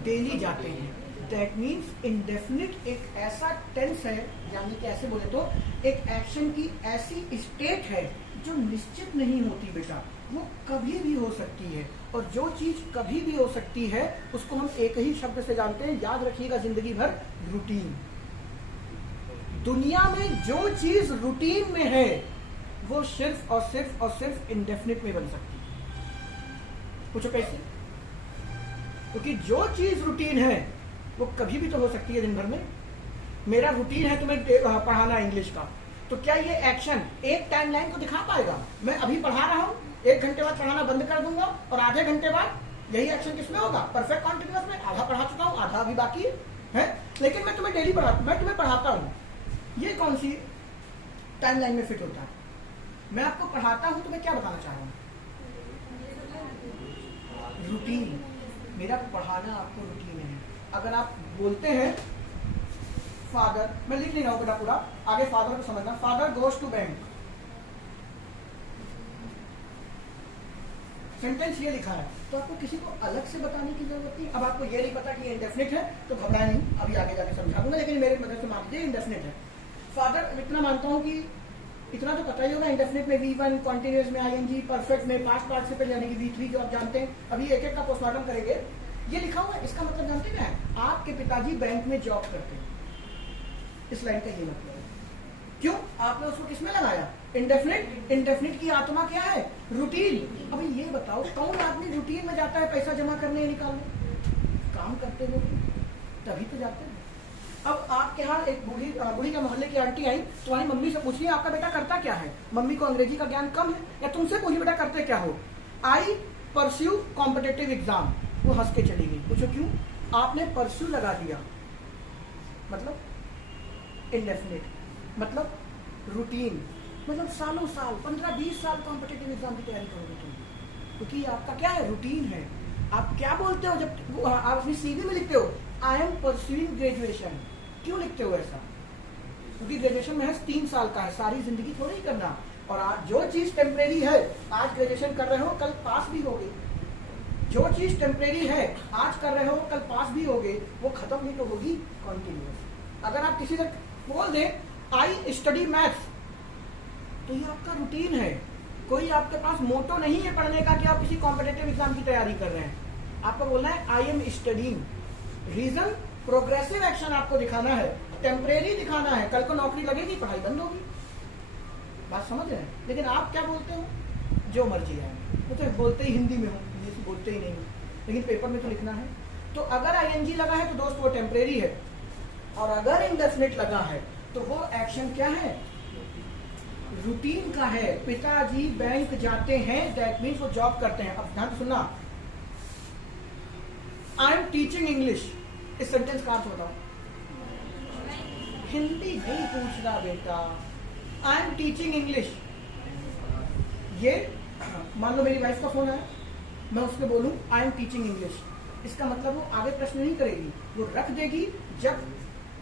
डेली जाते हैं। दैट मीन्स इंडेफिनिट एक ऐसा टेंस है, यानी कि ऐसे बोले तो एक एक्शन की ऐसी स्टेट है जो निश्चित नहीं होती बेटा, वो कभी भी हो सकती है। और जो चीज कभी भी हो सकती है उसको हम एक ही शब्द से जानते हैं, याद रखिएगा जिंदगी भर, रूटीन। दुनिया में जो चीज रूटीन में है वो सिर्फ और सिर्फ और सिर्फ इंडेफिनिट में बन सकती है। पूछो कैसे? क्योंकि जो चीज रूटीन है वो कभी भी तो हो सकती है दिन भर में। मेरा रूटीन है तुम्हें पढ़ाना इंग्लिश का, तो क्या ये एक्शन एक टाइमलाइन को दिखा पाएगा? मैं अभी पढ़ा रहा हूँ, 1 घंटे बाद पढ़ाना बंद कर दूंगा, और आधे घंटे बाद यही एक्शन किसमें होगा? परफेक्ट कॉन्टिन्यूअस में। आधा पढ़ा चुका हूँ, आधा अभी बाकी है, लेकिन मैं तुम्हें डेली मैं तुम्हें पढ़ाता हूँ। ये कौन सी टाइमलाइन में फिट होता है? मैं आपको पढ़ाता हूँ तो मैं क्या बताना चाह रहा हूँ? रूटीन। मेरा पढ़ाना आपको रूटीन है। अगर आप बोलते हैं फादर, मैं लिख नहीं रहा हूं बेटा पूरा, आगे फादर को समझना, father goes to bank, sentence ये लिखा है, तो आपको किसी को अलग से बताने की जरूरत नहीं। अब आपको ये नहीं पता कि ये इंडेफिनिट है तो घबराए नहीं, अभी आगे जाके समझा दूंगा, लेकिन मेरे मदद से मान लीजिए इंडेफिनिट है। फादर, इतना मानता हूं कि इतना तो पता ही होगा, इंडेफिनिट में V1, कॉन्टिन्यूअस में ING, परफेक्ट में पास्ट पार्टिसिपल यानी कि V3 जो आप जानते हैं। अभी एक एक का पोस्टमार्टम करेंगे। ये लिखा हुआ है, इसका मतलब जानते हैं, आपके पिताजी बैंक में जॉब करते हैं। इस लाइन का ये मतलब है। क्यों आपने उसको किसमें लगाया? इंडेफिनिट। इंडेफिनिट की आत्मा क्या है? रूटीन। अभी ये बताओ, कौन आदमी रूटीन में जाता है पैसा जमा करने निकालने? काम करते हुए तभी तो जाते हैं। अब आपके यहाँ एक बूढ़ी के मोहल्ले की आंटी आई, तुम्हारी मम्मी से पूछिए आपका बेटा करता क्या है? मम्मी को अंग्रेजी का ज्ञान कम है, या तुमसे पूछिए बेटा करते क्या हो? आई परस्यू कॉम्पिटिटिव एग्जाम। वो हंस के चली गई। पूछो क्यों? आपने परस्यू लगा दिया, मतलब इंडेफिनिट, मतलब रूटीन, मतलब सालों साल 15-20 साल कॉम्पिटिटिव एग्जाम की तैयारी करोगे तुम, क्योंकि आपका क्या है? रूटीन है। आप क्या बोलते हो जब आप अपनी CV में लिखते हो आई एम परस्यूइंग ग्रेजुएशन? क्यों लिखते हो ऐसा? क्योंकि ग्रेजुएशन में 3 साल का है, सारी जिंदगी थोड़ी ही करना। और आज जो चीज टेम्परेरी है, आज ग्रेजुएशन कर रहे हो कल पास भी होगे। जो चीज टेम्परेरी है आज कर रहे हो कल पास भी होगे, वो खत्म नहीं तो होगी कॉन्टिन्यूस। अगर आप किसी से बोल दें आई स्टडी मैथ्स, तो ये आपका रूटीन है। कोई आपके पास मोटो नहीं है पढ़ने का कि आप किसी कॉम्पिटिटिव एग्जाम की तैयारी कर रहे हैं। आपको बोलना है I am studying. Reason progressive action आपको दिखाना है, टेम्परेरी दिखाना है। कल को नौकरी लगेगी, पढ़ाई बंद होगी। बात समझ रहे हैं? लेकिन आप क्या बोलते हो? जो मर्जी है। वो तो बोलते ही हिंदी में हो, इंग्लिश बोलते ही नहीं हो, लेकिन पेपर में तो लिखना है। तो अगर आईएनजी लगा है तो दोस्त वो टेम्परेरी है, और अगर इंडेफिनिट लगा है तो वो एक्शन क्या है? रूटीन का है। पिताजी बैंक जाते हैं, दैट मीन्स वो जॉब करते हैं। अब ध्यान सुनना, आई एम टीचिंग इंग्लिश, इस सेंटेंस का अर्थ बताओ। हिंदी नहीं पूछ रहा बेटा, आई एम टीचिंग इंग्लिश। ये मान लो मेरी वाइफ का फोन आया, मैं उसको बोलूं आई एम टीचिंग इंग्लिश, इसका मतलब वो आगे प्रश्न नहीं करेगी, वो रख देगी। जब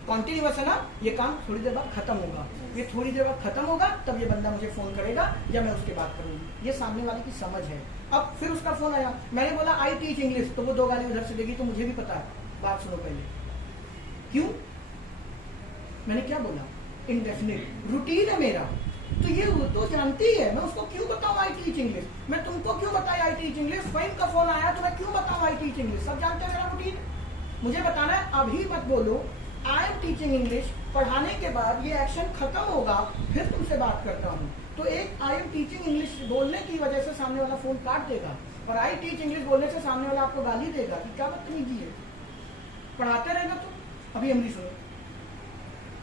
कॉन्टिन्यूअस है ना, ये काम थोड़ी देर बाद खत्म होगा, ये थोड़ी देर बाद खत्म होगा, तब ये बंदा मुझे फोन करेगा या मैं उसके बात करूंगी। ये सामने वाले की समझ है। अब फिर उसका फोन आया, मैंने बोला आई टीच इंग्लिश, तो वो 2 गाली उधर से देगी, तो मुझे भी पता है। बात सुनो पहले, क्यों मैंने क्या बोला? इंडेफिनिट रूटीन है मेरा, तो ये वो तो जानती है। मैं उसको क्यों बताऊं आई टीच इंग्लिश? मैं तुमको क्यों बताया आई टीच इंग्लिश? फहीम का फोन आया तो मैं क्यों बताऊं आई टीच इंग्लिश? सब जानते हैं मेरा रूटीन। मुझे बताना है, अभी मत बोलो आई एम टीचिंग इंग्लिश, पढ़ाने के बाद ये एक्शन खत्म होगा, फिर तुमसे बात करता हूँ। तो एक आई एम टीचिंग इंग्लिश बोलने की वजह से सामने वाला फोन काट देगा, और आई टीच इंग्लिश बोलने से सामने वाला आपको गाली देगा कि क्या बदतमीजी है, पढ़ाते रहेगा। तो अभी हमने सुनो,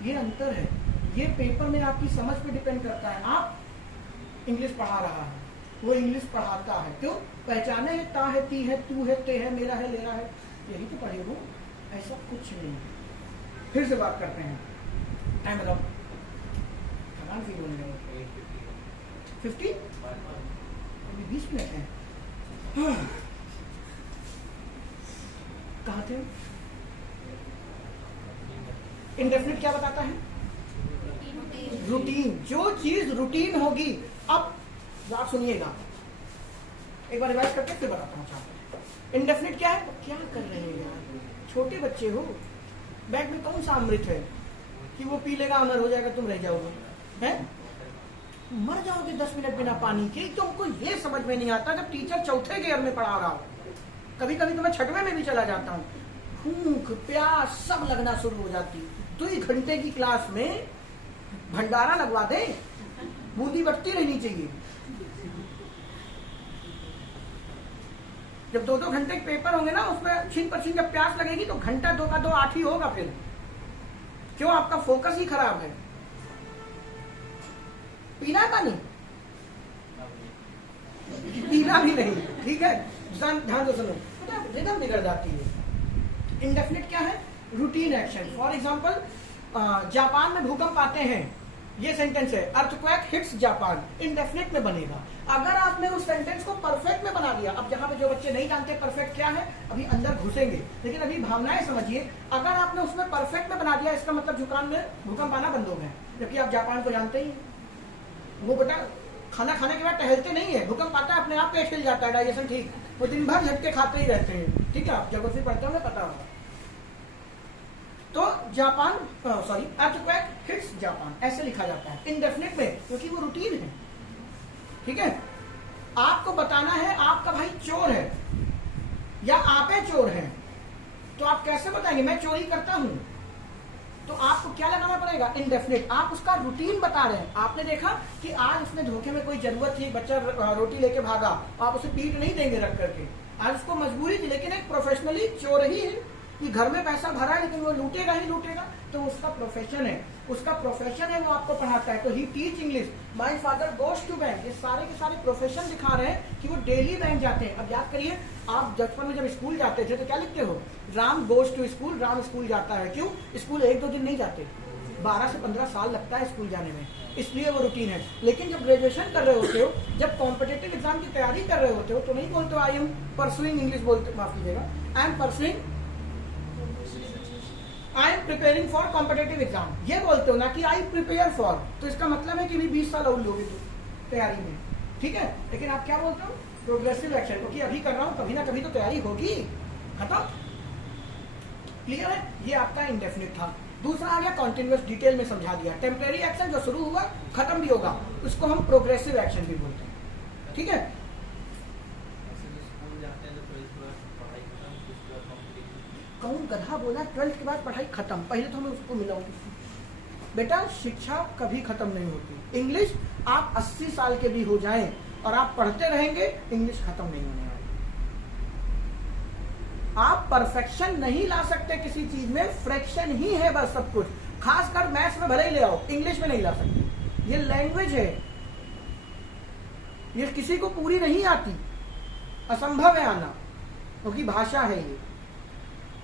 ये अंतर है। ये पेपर में आपकी समझ पे डिपेंड करता है। आप इंग्लिश पढ़ा रहा है, वो इंग्लिश पढ़ाता है। क्यों? पहचाने है, ता है, ती है, तू है, ते है, मेरा है, लेरा है, यही तो पढ़े हो। ऐसा कुछ नहीं है। फिर से बात करते हैं। टाइम बताओ, थकान फील होने लगे। 50 अभी 20 मिनट है। कहाँ थे? इंडेफिनिट क्या बताता है? रूटीन। जो चीज रूटीन होगी, अब आप सुनिएगा, एक बार रिवाइज करके फिर बताता हूँ। इंडेफिनिट क्या है? क्या कर रहे हैं यार, छोटे बच्चे हो, बैग में कौन सा अमृत है कि वो पी लेगा, अमर हो जाएगा, तुम रह जाओगे, हैं? मर जाओगे 10 मिनट बिना पानी के। तुमको ये समझ में नहीं आता जब टीचर चौथे गियर में पढ़ा रहा हो, कभी कभी तो मैं 6वें में भी चला जाता हूँ, भूख प्यास सब लगना शुरू हो जाती। 2 घंटे की क्लास में भंडारा लगवा दे, बूंदी बटती रहनी चाहिए। जब 2-2 घंटे के पेपर होंगे ना, उसमें छीन पर छीन जब प्यास लगेगी तो घंटा 2 का 2 8 ही होगा। फिर क्यों? आपका फोकस ही खराब है। पीना का नहीं, पीना भी नहीं, ठीक है? ध्यान दो, सुनो, रिदम बिगड़ जाती है। इंडेफिनिट क्या है? Routine action. For example, Japan में भूकंप आते हैं, ये सेंटेंस है, अर्थक्वेक हिट्स जापान, इंडेफिनिट में बनेगा। अगर आपने उस सेंटेंस को परफेक्ट में बना दिया, अब जहां पे जो बच्चे नहीं जानते परफेक्ट क्या है, अभी अंदर घुसेंगे, लेकिन अभी भावनाएं समझिए। अगर आपने उसमें परफेक्ट में बना दिया, इसका मतलब जुकाम में भूकंप आना बंद हो गए, जबकि आप जापान को जानते ही। वो बेटा खाना खाने के बाद टहलते नहीं है, भूकंप आता है अपने आप पेट हिल जाता है, डाइजेशन ठीक, वो दिन भर झटके खाते ही रहते हैं, ठीक है? आप ज्योग्राफी पढ़ते हो, पता होगा। तो Japan, sorry, earthquake hits Japan, ऐसे लिखा जाता है इंडेफिनिट में, क्योंकि वो रूटीन है, ठीक है? आपको बताना है आपका भाई चोर है या आपे चोर है, तो आप कैसे बताएंगे? मैं चोरी करता हूं, तो आपको क्या लगाना पड़ेगा? इंडेफिनिट। आप उसका रूटीन बता रहे हैं। आपने देखा कि आज उसने धोखे में कोई जरूरत थी, बच्चा रोटी लेके भागा, आप उसे पीट नहीं देंगे रख करके, आज उसको मजबूरी थी, लेकिन एक प्रोफेशनली चोर ही है कि घर में पैसा भरा है लेकिन वो लूटेगा ही लूटेगा, तो उसका प्रोफेशन है, उसका प्रोफेशन है, वो आपको पढ़ाता है। तो he teach English, my father goes to bank, ये सारे के सारे प्रोफेशन दिखा रहे हैं कि वो डेली बैंक जाते हैं। अब याद करिए, आप बचपन में जब स्कूल जाते थे तो क्या लिखते हो? Ram goes to school, Ram school जाता है। क्यों? स्कूल 1-2 दिन नहीं जाते, 12 से 15 साल लगता है स्कूल जाने में, इसलिए वो रूटीन है। लेकिन जब ग्रेजुएशन कर रहे होते हो, जब कॉम्पिटिटिव एग्जाम की तैयारी कर रहे होते हो, तो नहीं बोलते आई एम परसुइंग इंग्लिश, बोलते, माफ कीजिएगा, I am pursuing I am preparing for competitive exam, ये बोलते हो ना कि आई प्रिपेयर फॉर, तो इसका मतलब है कि भी 20 साल और लोगे तो तैयारी में, ठीक है। लेकिन आप क्या बोलते हो, प्रोग्रेसिव एक्शन, क्योंकि अभी कर रहा हूं कभी ना कभी तो तैयारी होगी, खत्म। क्लियर है, ये आपका इंडेफिनिट था। दूसरा आ गया कॉन्टिन्यूअस, डिटेल में समझा दिया। टेम्परेरी एक्शन जो शुरू हुआ खत्म भी होगा, उसको हम प्रोग्रेसिव एक्शन भी बोलते हैं, ठीक है। कौन गधा बोला 12th के बाद पढ़ाई खत्म, पहले तो हमें उसको मिलाऊंगी। बेटा शिक्षा कभी खत्म नहीं होती। इंग्लिश आप 80 साल के भी हो जाएं और आप पढ़ते रहेंगे, इंग्लिश खत्म नहीं होने वाली। आप परफेक्शन नहीं ला सकते किसी चीज में, फ्रैक्शन ही है बस सब कुछ। खासकर मैथ्स में भले ही ले आओ, इंग्लिश में नहीं ला सकते। ये लैंग्वेज है, ये किसी को पूरी नहीं आती, असंभव है आना, क्योंकि भाषा है ये।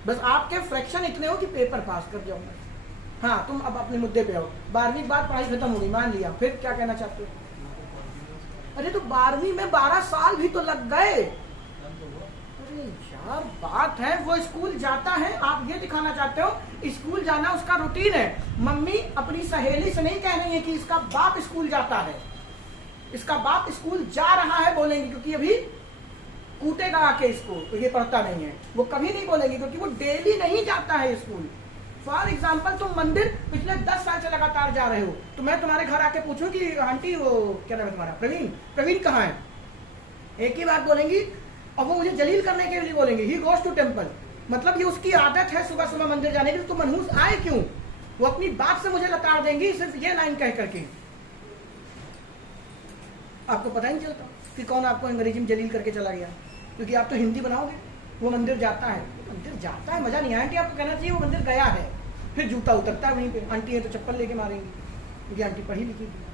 बस आपके फ्रैक्शन इतने हो कि पेपर पास कर जाऊंगा। हाँ, तुम अब अपने मुद्दे पे आओ। 12वीं के बाद पढ़ाई खत्म हो गई, मान लिया, फिर क्या कहना चाहते हो? अरे तो 12वीं में 12 साल भी तो लग गए। अरे यार बात है, वो स्कूल जाता है, आप ये दिखाना चाहते हो स्कूल जाना उसका रूटीन है। मम्मी अपनी सहेली से नहीं कह रही है कि इसका बाप स्कूल जाता है, इसका बाप स्कूल जा रहा है बोलेंगे, क्योंकि अभी कूटेगा आके इसको, तो ये पढ़ता नहीं है। वो कभी नहीं बोलेंगे क्योंकि वो डेली नहीं जाता है स्कूल। फॉर एग्जाम्पल तुम मंदिर पिछले 10 साल से लगातार जा रहे हो, तो मैं तुम्हारे घर आके पूछूं कि आंटी वो क्या नाम है तुम्हारा, प्रवीण कहाँ है, एक ही बात बोलेंगी, और वो मुझे जलील करने के लिए बोलेंगे ही गोज टू टेम्पल। मतलब ये उसकी आदत है सुबह सुबह मंदिर जाने की, तो मनहूस आए क्यों? वो अपनी बात से मुझे लताड़ देंगी सिर्फ ये लाइन कह करके। आपको पता ही नहीं चलता कि कौन आपको अंग्रेजी में जलील करके चला गया, क्योंकि आप तो हिंदी बनाओगे। वो मंदिर जाता है, मंदिर जाता है, मजा नहीं आया। आंटी आपको कहना चाहिए वो मंदिर गया है, फिर जूता उतरता है वहीं पे। आंटी है तो चप्पल लेके मारेंगी, क्योंकि आंटी पढ़ी लिखी थी।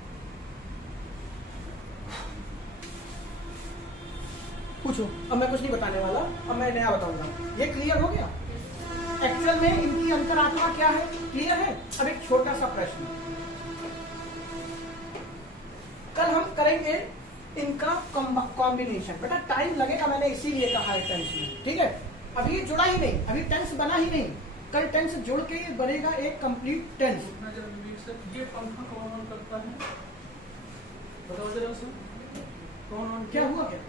पूछो, अब मैं कुछ नहीं बताने वाला, अब मैं नया बताऊंगा। ये क्लियर हो गया? एक्चुअल में इनकी अंतरात्मा क्या है, क्लियर है? अब एक छोटा सा प्रश्न, कल हम करेंगे इनका कॉम्बिनेशन। बेटा टाइम लगेगा, मैंने इसीलिए कहा है टेंस में, ठीक है। अभी ये जुड़ा ही नहीं, अभी टेंस बना ही नहीं, कल टेंस जुड़ के ये बनेगा एक कंप्लीट टेंस। ये पंखा कौन ऑन करता है, बताओ जरा उसे, कौन ऑन? क्या हुआ? क्या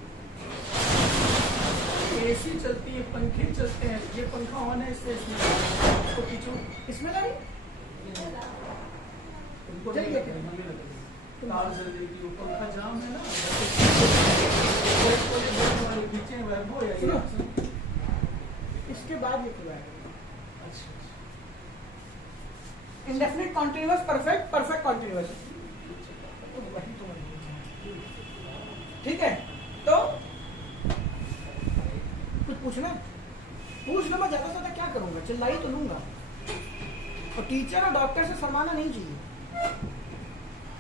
एसी चलती है, पंखे चलते हैं, ये पंखा ऑन है, इससे इसमें इसको पीछे इसमें लगी चलिए तार जल जाएगी, वो पंखा जाम है ना, सुनो, इसके बाद ये खुला है indefinite continuous, perfect, perfect continuous, ठीक है। तो कुछ पूछना पूछ लो, मैं ज्यादा से ज्यादा क्या करूंगा, चिल्लाई तो लूंगा। और टीचर और डॉक्टर से शर्माना नहीं चाहिए,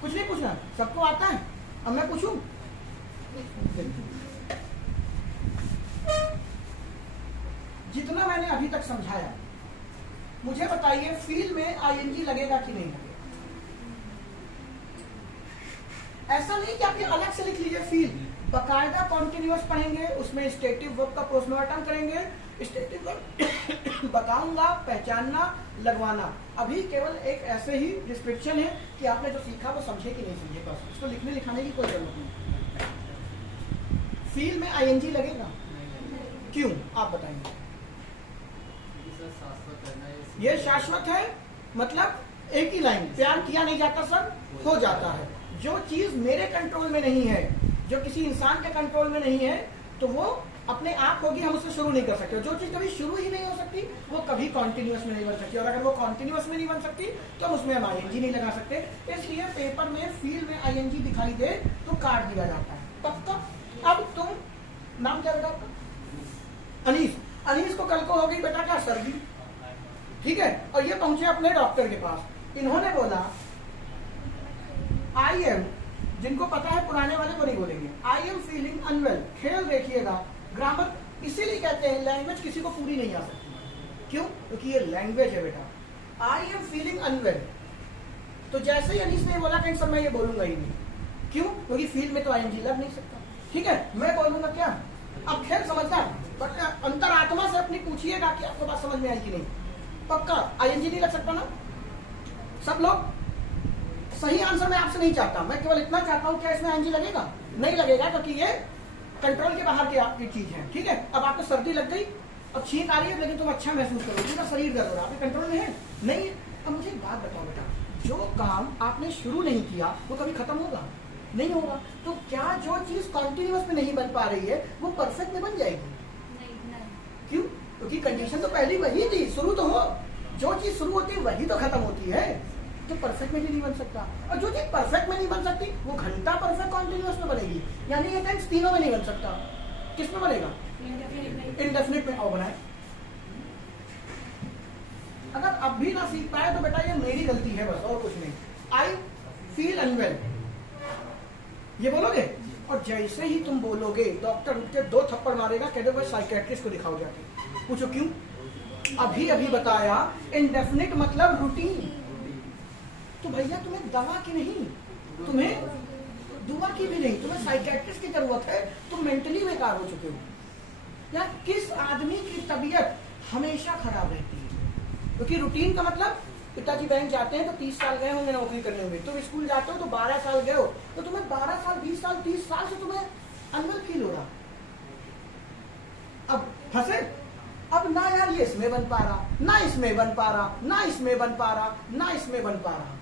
कुछ नहीं पूछना, सबको आता है। अब मैं पूछूं, जितना मैंने अभी तक समझाया, मुझे बताइए फील में आईएनजी लगेगा कि नहीं लगेगा? ऐसा नहीं कि आप ये अलग से लिख लीजिए फील, बकायदा कॉन्टिन्यूअस पढ़ेंगे, उसमें स्टेटिव वर्ब का पोस्टमार्टम करेंगे, स्टेटिव वर्ब बताऊंगा, पहचानना, लगवाना। अभी केवल एक ऐसे ही डिस्क्रिप्शन है कि आपने जो सीखा वो समझे कि नहीं समझे, बस इसको लिखने लिखाने की कोई जरूरत नहीं। फील में आईएनजी लगेगा, क्यों आप बताएंगे? ये शाश्वत है, मतलब एक ही लाइन, प्यार किया नहीं जाता सर, हो जाता है। जो चीज मेरे कंट्रोल में नहीं है, जो किसी इंसान के कंट्रोल में नहीं है, तो वो अपने आप होगी, हम उससे शुरू नहीं कर सकते। जो चीज कभी शुरू ही नहीं हो सकती वो कभी कॉन्टिन्यूअस में नहीं बन सकती, और अगर वो कॉन्टिन्यूअस में नहीं बन सकती तो हम उसमें हम आईएनजी नहीं लगा सकते। इसलिए पेपर में फील में आईएनजी दिखाई दे तो काट दिया जाता है, पक्का। अब तुम, नाम क्या बेटा आपका? अनीस। अनीस को कल को हो गई बेटा क्या, सर्दी, ठीक है, और ये पहुंचे अपने डॉक्टर के पास। इन्होंने बोला आई एम, जिनको पता है पुराने वाले को नहीं बोलेंगे, आई एम फीलिंग अनवेल। ख्याल देखिएगा, ग्रामर इसीलिए कहते हैं लैंग्वेज किसी को पूरी नहीं आ सकती। क्यों? क्योंकि ये लैंग्वेज है बेटा। आई एम फीलिंग अनवेल, तो जैसे ही अनीस ने बोला कहीं सब मैं ये बोलूंगा ही नहीं। क्यों? क्योंकि फील में तो आईएनजी लग नहीं सकता, ठीक है। मैं बोलूंगा क्या? अब खेल समझना, बट अंतरात्मा से अपनी पूछिएगा कि आपको बात समझ में आई कि नहीं। पक्का आईएनजी नहीं लग सकता ना? सब लोग? सही आंसर मैं आपसे नहीं चाहता, मैं केवल इतना चाहता हूं क्या इसमें आईएनजी लगेगा? नहीं लगेगा, क्योंकि ये कंट्रोल के बाहर की चीज है। ठीक है, अब आपको सर्दी लग गई, अब छींक आ रही है, लेकिन तुम अच्छा महसूस करोगे ना, शरीर दर्द हो रहा है, आपके कंट्रोल में है नहीं? अब मुझे एक बात बताओ बेटा, जो काम आपने शुरू नहीं किया वो कभी खत्म होगा? नहीं होगा। तो क्या जो चीज कॉन्टिन्यूअस में नहीं बन पा रही है वो परफेक्ट में बन जाएगी? क्यों? क्योंकि कंडीशन तो पहली वही थी, शुरू तो हो, जो चीज शुरू होती है वही तो खत्म होती है। तो परफेक्ट में भी नहीं बन सकता, और जो चीज परफेक्ट में नहीं बन सकती वो घंटा परफेक्ट कॉन्टिन्यूअस में बनेगी। यानी ये टेंस तीनों में नहीं बन सकता, किस में बनेगा? इंडेफिनिट में। और बनाए, अगर अब भी ना सीख पाए तो बेटा ये मेरी गलती है बस, और कुछ नहीं। आई फील अनवेल, ये बोलोगे, और जैसे ही तुम बोलोगे डॉक्टर उठ के 2 थप्पड़ मारेगा, कह दो साइकियाट्रिस्ट को दिखाओ जाके। पूछो क्यों? अभी अभी बताया इंडेफिनिट मतलब रूटीन। तो भैया तुम्हें दवा की नहीं, तुम्हें दुआ की भी नहीं, तुम्हें साइकियाट्रिस्ट की जरूरत है। तुम मेंटली बेकार हो चुके हो। या किस आदमी की तबीयत हमेशा खराब रहती है? क्योंकि रूटीन का मतलब पिताजी बैंक जाते हैं तो 30 साल गए होंगे नौकरी करने में, तुम स्कूल जाते हो तो 12 साल गए हो, तो तुम्हें 12 साल 20 साल 30 साल से तुम्हें अनवेल फील हो रहा। अब फंसे, अब ना यार ये इसमें बन पा रहा, ना इसमें बन पा रहा, ना इसमें बन पा रहा, ना इसमें बन पा रहा।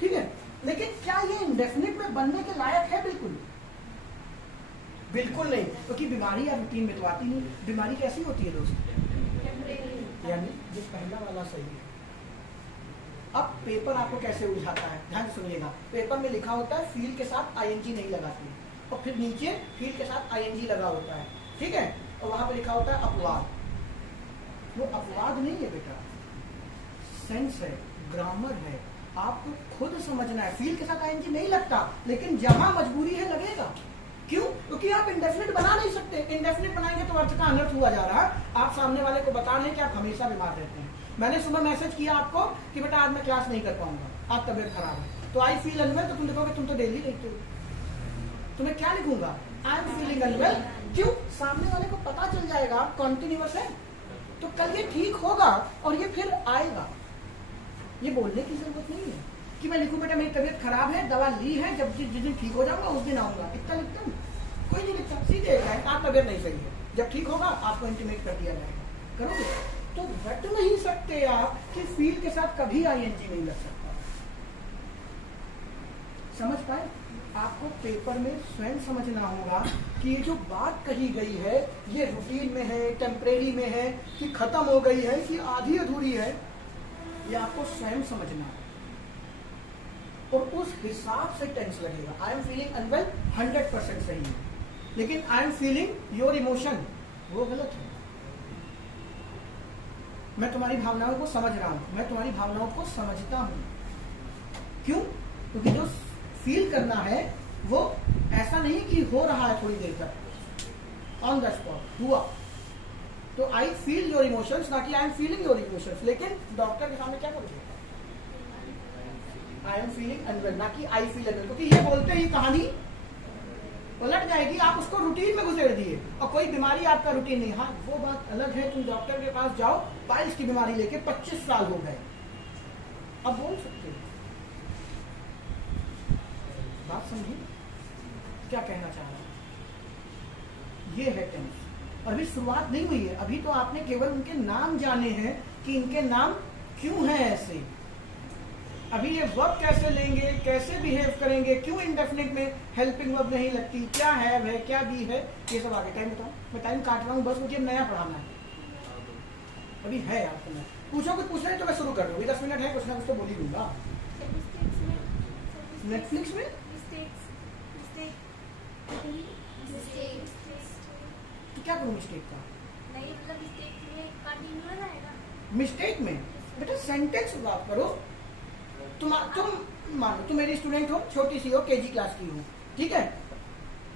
ठीक है, लेकिन क्या ये इंडेफिनिट में बनने के लायक है? बिल्कुल बिल्कुल नहीं, क्योंकि बीमारी या रूटीन में तो आती नहीं। बीमारी कैसी होती है दोस्त? यानी ये पहला वाला सही है। अब पेपर आपको कैसे उलझाता है, ध्यान से सुनिएगा। पेपर में लिखा होता है फील के साथ आईएनजी नहीं लगाती, और फिर नीचे फील के साथ आईएनजी लगा होता है। ठीक है, और वहां पे लिखा होता है अपवाद। वो अपवाद नहीं है बेटा, सेंस है, ग्रामर है, आपको खुद समझना है। फील के साथ आईएनजी नहीं लगता, लेकिन जहां मजबूरी है लगेगा। क्यों? क्योंकि आप इंडेफिनिट बना नहीं सकते। इंडेफिनिट बनाएंगे तो अर्थ का अनर्थ हुआ जा रहा है। आप सामने वाले को बता रहे हैं कि आप हमेशा बीमार रहते हैं। मैंने सुबह मैसेज किया आपको कि बेटा आज मैं क्लास नहीं कर पाऊंगा, आज तबियत खराब है, तो आई फील अनवेल, तो तुम लिखोगे तुम तो डेली लिखते हो। तुम्हें क्या लिखूंगा? I am feeling unwell. क्यों? सामने वाले को पता चल जाएगा कॉन्टिन्यूअस है, तो कल ये ठीक होगा और ये फिर आएगा। ये बोलने की जरूरत नहीं है कि मैं लिखूं बेटा मेरी तबीयत खराब है, दवा ली है, जब जिस दिन ठीक हो जाऊंगा उस दिन आऊंगा। इतना लिखता हूँ? कोई नहीं लिखता। सीधे आप तबीयत नहीं सही है, जब ठीक होगा आपको इंटीमेट कर दिया जाएगा। करोगे? तो रट नहीं सकते आप कि फील के साथ कभी आईएनजी नहीं लग सकता। समझ पाए? आपको पेपर में स्वयं समझना होगा कि ये जो बात कही गई है ये रूटीन में है, टेम्परेरी में है, कि खत्म हो गई है, कि आधी अधूरी है, ये आपको स्वयं समझना है। और उस हिसाब से टेंस लगेगा। आई एम फीलिंग अनवेल 100% सही है, लेकिन आई एम फीलिंग योर इमोशन वो गलत है। मैं तुम्हारी भावनाओं को समझ रहा हूं, मैं तुम्हारी भावनाओं को समझता हूं। क्यों? क्योंकि जो फील करना है वो ऐसा नहीं कि हो रहा है थोड़ी देर तक, ऑन द स्पॉट हुआ। तो आई फील योर इमोशंस, ना कि आई एम फीलिंग योर इमोशंस। लेकिन डॉक्टर के सामने क्या करोगे? आई एम फीलिंग अनवेल, ना कि आई फील अनवेल, क्योंकि ये बोलते ही कहानी उलट जाएगी। आप उसको रूटीन में घुसेड़ दिए, और कोई बीमारी आपका रूटीन नहीं। हाँ वो बात अलग है, तुम डॉक्टर के पास जाओ, पाइल्स की बीमारी लेके 25 साल हो गए, अब बोल सकते हो। बात समझी क्या कहना चाह रहा हूं? ये है टेंस। और अभी शुरुआत नहीं हुई है, अभी तो आपने केवल उनके नाम जाने हैं कि इनके नाम क्यों हैं ऐसे। अभी ये वर्ब कैसे लेंगे, कैसे बिहेव करेंगे, क्यों इंडेफिनिट में हेल्पिंग वर्ब नहीं लगती, क्या है वह, क्या भी है, ये सब आगे। टाइम बताओ, मैं टाइम काट रहा हूँ, बस मुझे नया पढ़ाना है। अभी है आपको, मैं पूछो कुछ पूछ रहे तो मैं शुरू कर दूँ। 10 मिनट है, कुछ ना कुछ तो बोल ही दूंगा। नेटफ्लिक्स में तो क्या करूँ मिस्टेक का? नहीं मतलब मिस्टेक में कंटिन्यूअस आएगा। मिस्टेक में बेटा सेंटेंस बात करो। तुम मानो तुम मेरी स्टूडेंट हो, छोटी सी हो, केजी क्लास की हो, ठीक है?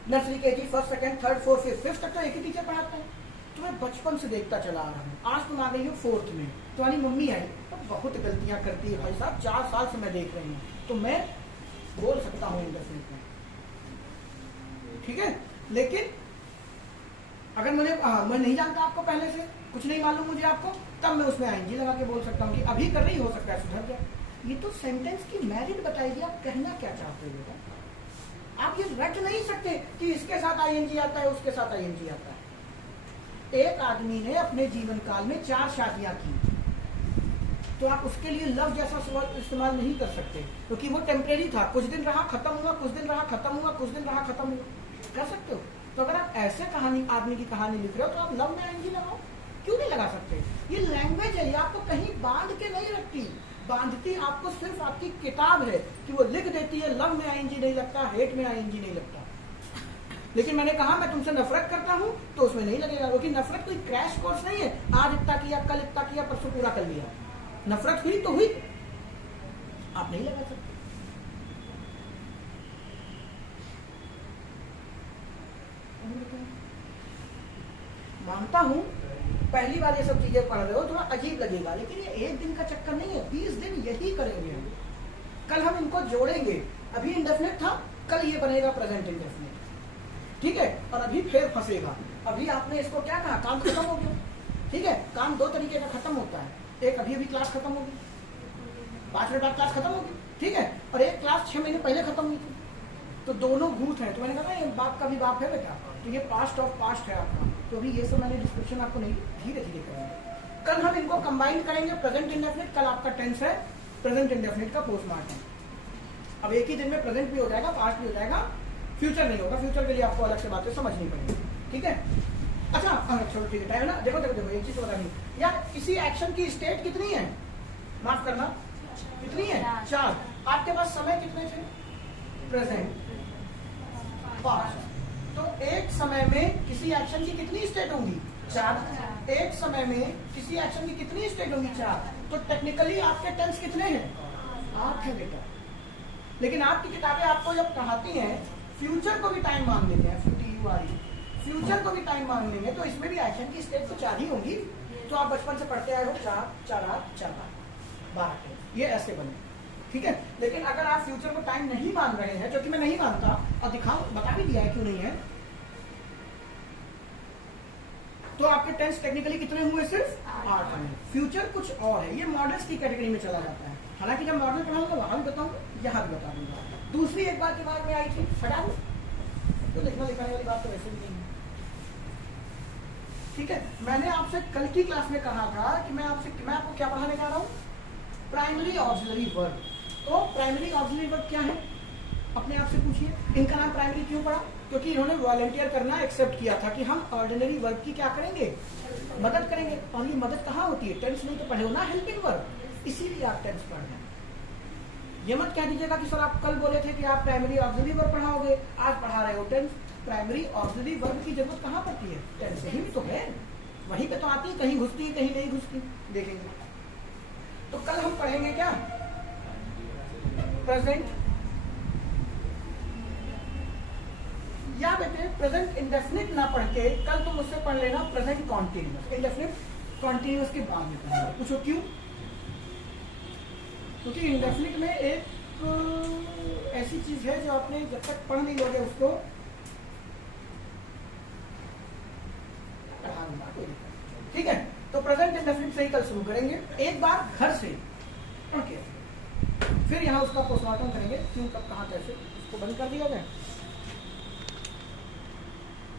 Nursery, KG, first, second, third, fourth, fifth तक तो एक ही टीचर पढ़ाता है। तुम्हें बचपन से देखता चला आ रहा हूँ, आज तुम आ गई हो 4th में, तुम्हारी मम्मी आई तो बहुत गलतियां करती है भाई साहब, 4 साल से मैं देख रही हूँ, तो मैं बोल सकता हूँ इंडेफिनिट में, ठीक है? लेकिन अगर मैं नहीं जानता आपको पहले से, कुछ नहीं मालूम मुझे आपको, तब मैं उसमें आईएनजी लगा के बोल सकता हूँ कि अभी कर रही, हो सकता है सुधर जाए। ये तो सेंटेंस की मेरिट बताइए, आप कहना क्या चाहते हो बेटा। आप ये रट नहीं सकते कि इसके साथ आईएनजी आता है, उसके साथ आईएनजी आता है। एक आदमी ने अपने जीवन काल में 4 शादियां की, तो आप उसके लिए लव जैसा शब्द इस्तेमाल नहीं कर सकते, क्योंकि वो टेम्परेरी था, कुछ दिन रहा खत्म हुआ, कुछ दिन रहा खत्म हुआ, कुछ दिन रहा खत्म हुआ, कर सकते हो। तो अगर आप ऐसे कहानी आदमी की कहानी लिख रहे हो तो आप लव में आईएनजी लगाओ, क्यों नहीं लगा सकते? ये लैंग्वेज है, ये आपको कहीं बांध के नहीं रखती, बांधती आपको सिर्फ आपकी किताब है कि वो लिख देती है लव में आईएनजी नहीं लगता, हेट में आईएनजी नहीं लगता। लेकिन मैंने कहा मैं तुमसे नफरत करता हूं तो उसमें नहीं लगेगा, क्योंकि नफरत कोई क्रैश कोर्स नहीं है, आज इतना किया, कल इतना किया, परसों पूरा कर लिया। नफरत हुई तो हुई, आप नहीं लगा सकते। मानता हूं पहली बार ये सब चीजें पढ़ रहे हो थोड़ा अजीब लगेगा, लेकिन ये एक दिन का चक्कर नहीं है, 20 दिन यही करेंगे हम। कल हम इनको जोड़ेंगे, अभी इंडेफिनिट था, कल ये बनेगा प्रेजेंट इंडेफिनिट, ठीक है, और अभी फिर फंसेगा। अभी आपने इसको क्या कहा, काम खत्म हो गया, ठीक है। काम 2 तरीके का खत्म होता है, एक अभी क्लास खत्म होगी, 5 मिनट बाद क्लास खत्म होगी, ठीक है, और एक क्लास 6 महीने पहले खत्म हुई थी, तो दोनों भूत हैं। तो मैंने कहा ना बाप का भी बाप है बेटा, तो ये पास्ट ऑफ पास्ट है आपका। तो अभी ये सब मैंने डिस्क्रिप्शन आपको नहीं, धीरे धीरे करेंगे। कल हम इनको कंबाइन करेंगे, प्रेजेंट इंडेफिनिट, कल आपका टेंस है, प्रेजेंट इंडेफिनिट का पोस्टमार्टम। अब एक ही दिन में प्रेजेंट भी हो जाएगा, पास्ट भी हो जाएगा, फ्यूचर नहीं होगा। फ्यूचर के लिए आपको अलग से बातें समझनी पड़ेगी, ठीक है। अच्छा चलो ठीक है, टाइम है ना। देखो देखो देखो एक चीज बता दी यार, किसी एक्शन की स्टेट कितनी है, माफ करना, कितनी है? 4। आपके पास समय कितने थे? Present, past. तो एक समय में किसी एक्शन की कितनी स्टेट होंगी? 4। एक समय में किसी एक्शन की कितनी स्टेट होंगी? 4। तो टेक्निकली आपके टेंस कितने हैं? 8 है बेटा। लेकिन आपकी किताबें आपको जब पढ़ाती हैं फ्यूचर को भी टाइम मान लेते हैं, फ्यूचर को भी टाइम मान लेंगे, तो इसमें भी एक्शन की स्टेट तो 4 ही होंगी। तो आप बचपन से पढ़ते आए हो 4, 4, 8, 4, 12, ये ऐसे बने, ठीक है। लेकिन अगर आप फ्यूचर को टाइम नहीं मान रहे हैं, जो कि मैं नहीं मानता, और दिखाऊं, बता भी दिया है क्यों नहीं है, तो आपके टेंस टेक्निकली कितने हुए? सिर्फ 8 हैं। फ्यूचर कुछ और है, ये मॉडल्स की कैटेगरी में चला जाता है। हालांकि जब मॉडल पढ़ाऊंगा वहां भी बताऊंगा, यहाँ भी बता दूंगा। दूसरी एक बात दिमाग में आई थी, हटा दो, तो लिखना लिखाने वाली बात तो वैसे भी नहीं है, ठीक है। मैंने आपसे कल की क्लास में कहा था कि मैं आपको क्या पढ़ाने जा रहा हूँ, प्राइमरी ऑक्सिलरी वर्ब। तो प्राइमरी ऑक्सिलरी वर्ब क्या है, अपने आप से पूछिए। इनका नाम प्राइमरी क्यों पड़ा? क्योंकि इन्होंने वॉलंटियर करना एक्सेप्ट किया था कि हम ऑर्डिनरी वर्ब की क्या करेंगे, मदद करेंगे। और ये मदद कहाँ होती है? टेंस नहीं तो पढ़े हो ना, हेल्पिंग वर्ब, इसीलिए आप टेंस पढ़ रहे हैं। ये मत कह दीजिएगा कि सर आप कल बोले थे कि आप प्राइमरी ऑक्सिलरी वर्ब पढ़ाओगे, आज पढ़ा रहे हो टेंस। प्राइमरी ऑक्सिलरी वर्ब की जरूरत कहाँ पड़ती है? टेंस ही भी तो है, वहीं पे तो आती है, कहीं घुसती है कहीं नहीं घुसती, देखेंगे। तो कल हम पढ़ेंगे क्या, प्रेजेंट, या बेटे प्रेजेंट इंडेफिनिट ना पढ़ के कल तुम मुझसे पढ़ लेना प्रेजेंट कॉन्टिन्यूअस। इंडेफिनिट कॉन्टिन्यूअस के बाद में पढ़ेंगे। पूछो क्यों? क्योंकि इंडेफिनिट में एक ऐसी चीज है जो आपने जब तक पढ़ नहीं लोगे उसको पढ़ाऊंगा, ठीक है। तो प्रेजेंट इंडेफिनिट से ही कल शुरू करेंगे, एक बार घर से पढ़ के, फिर यहाँ उसका पोस्टमार्टम करेंगे, क्यों कब कहाँ कैसे, उसको बंद कर दिया जाए।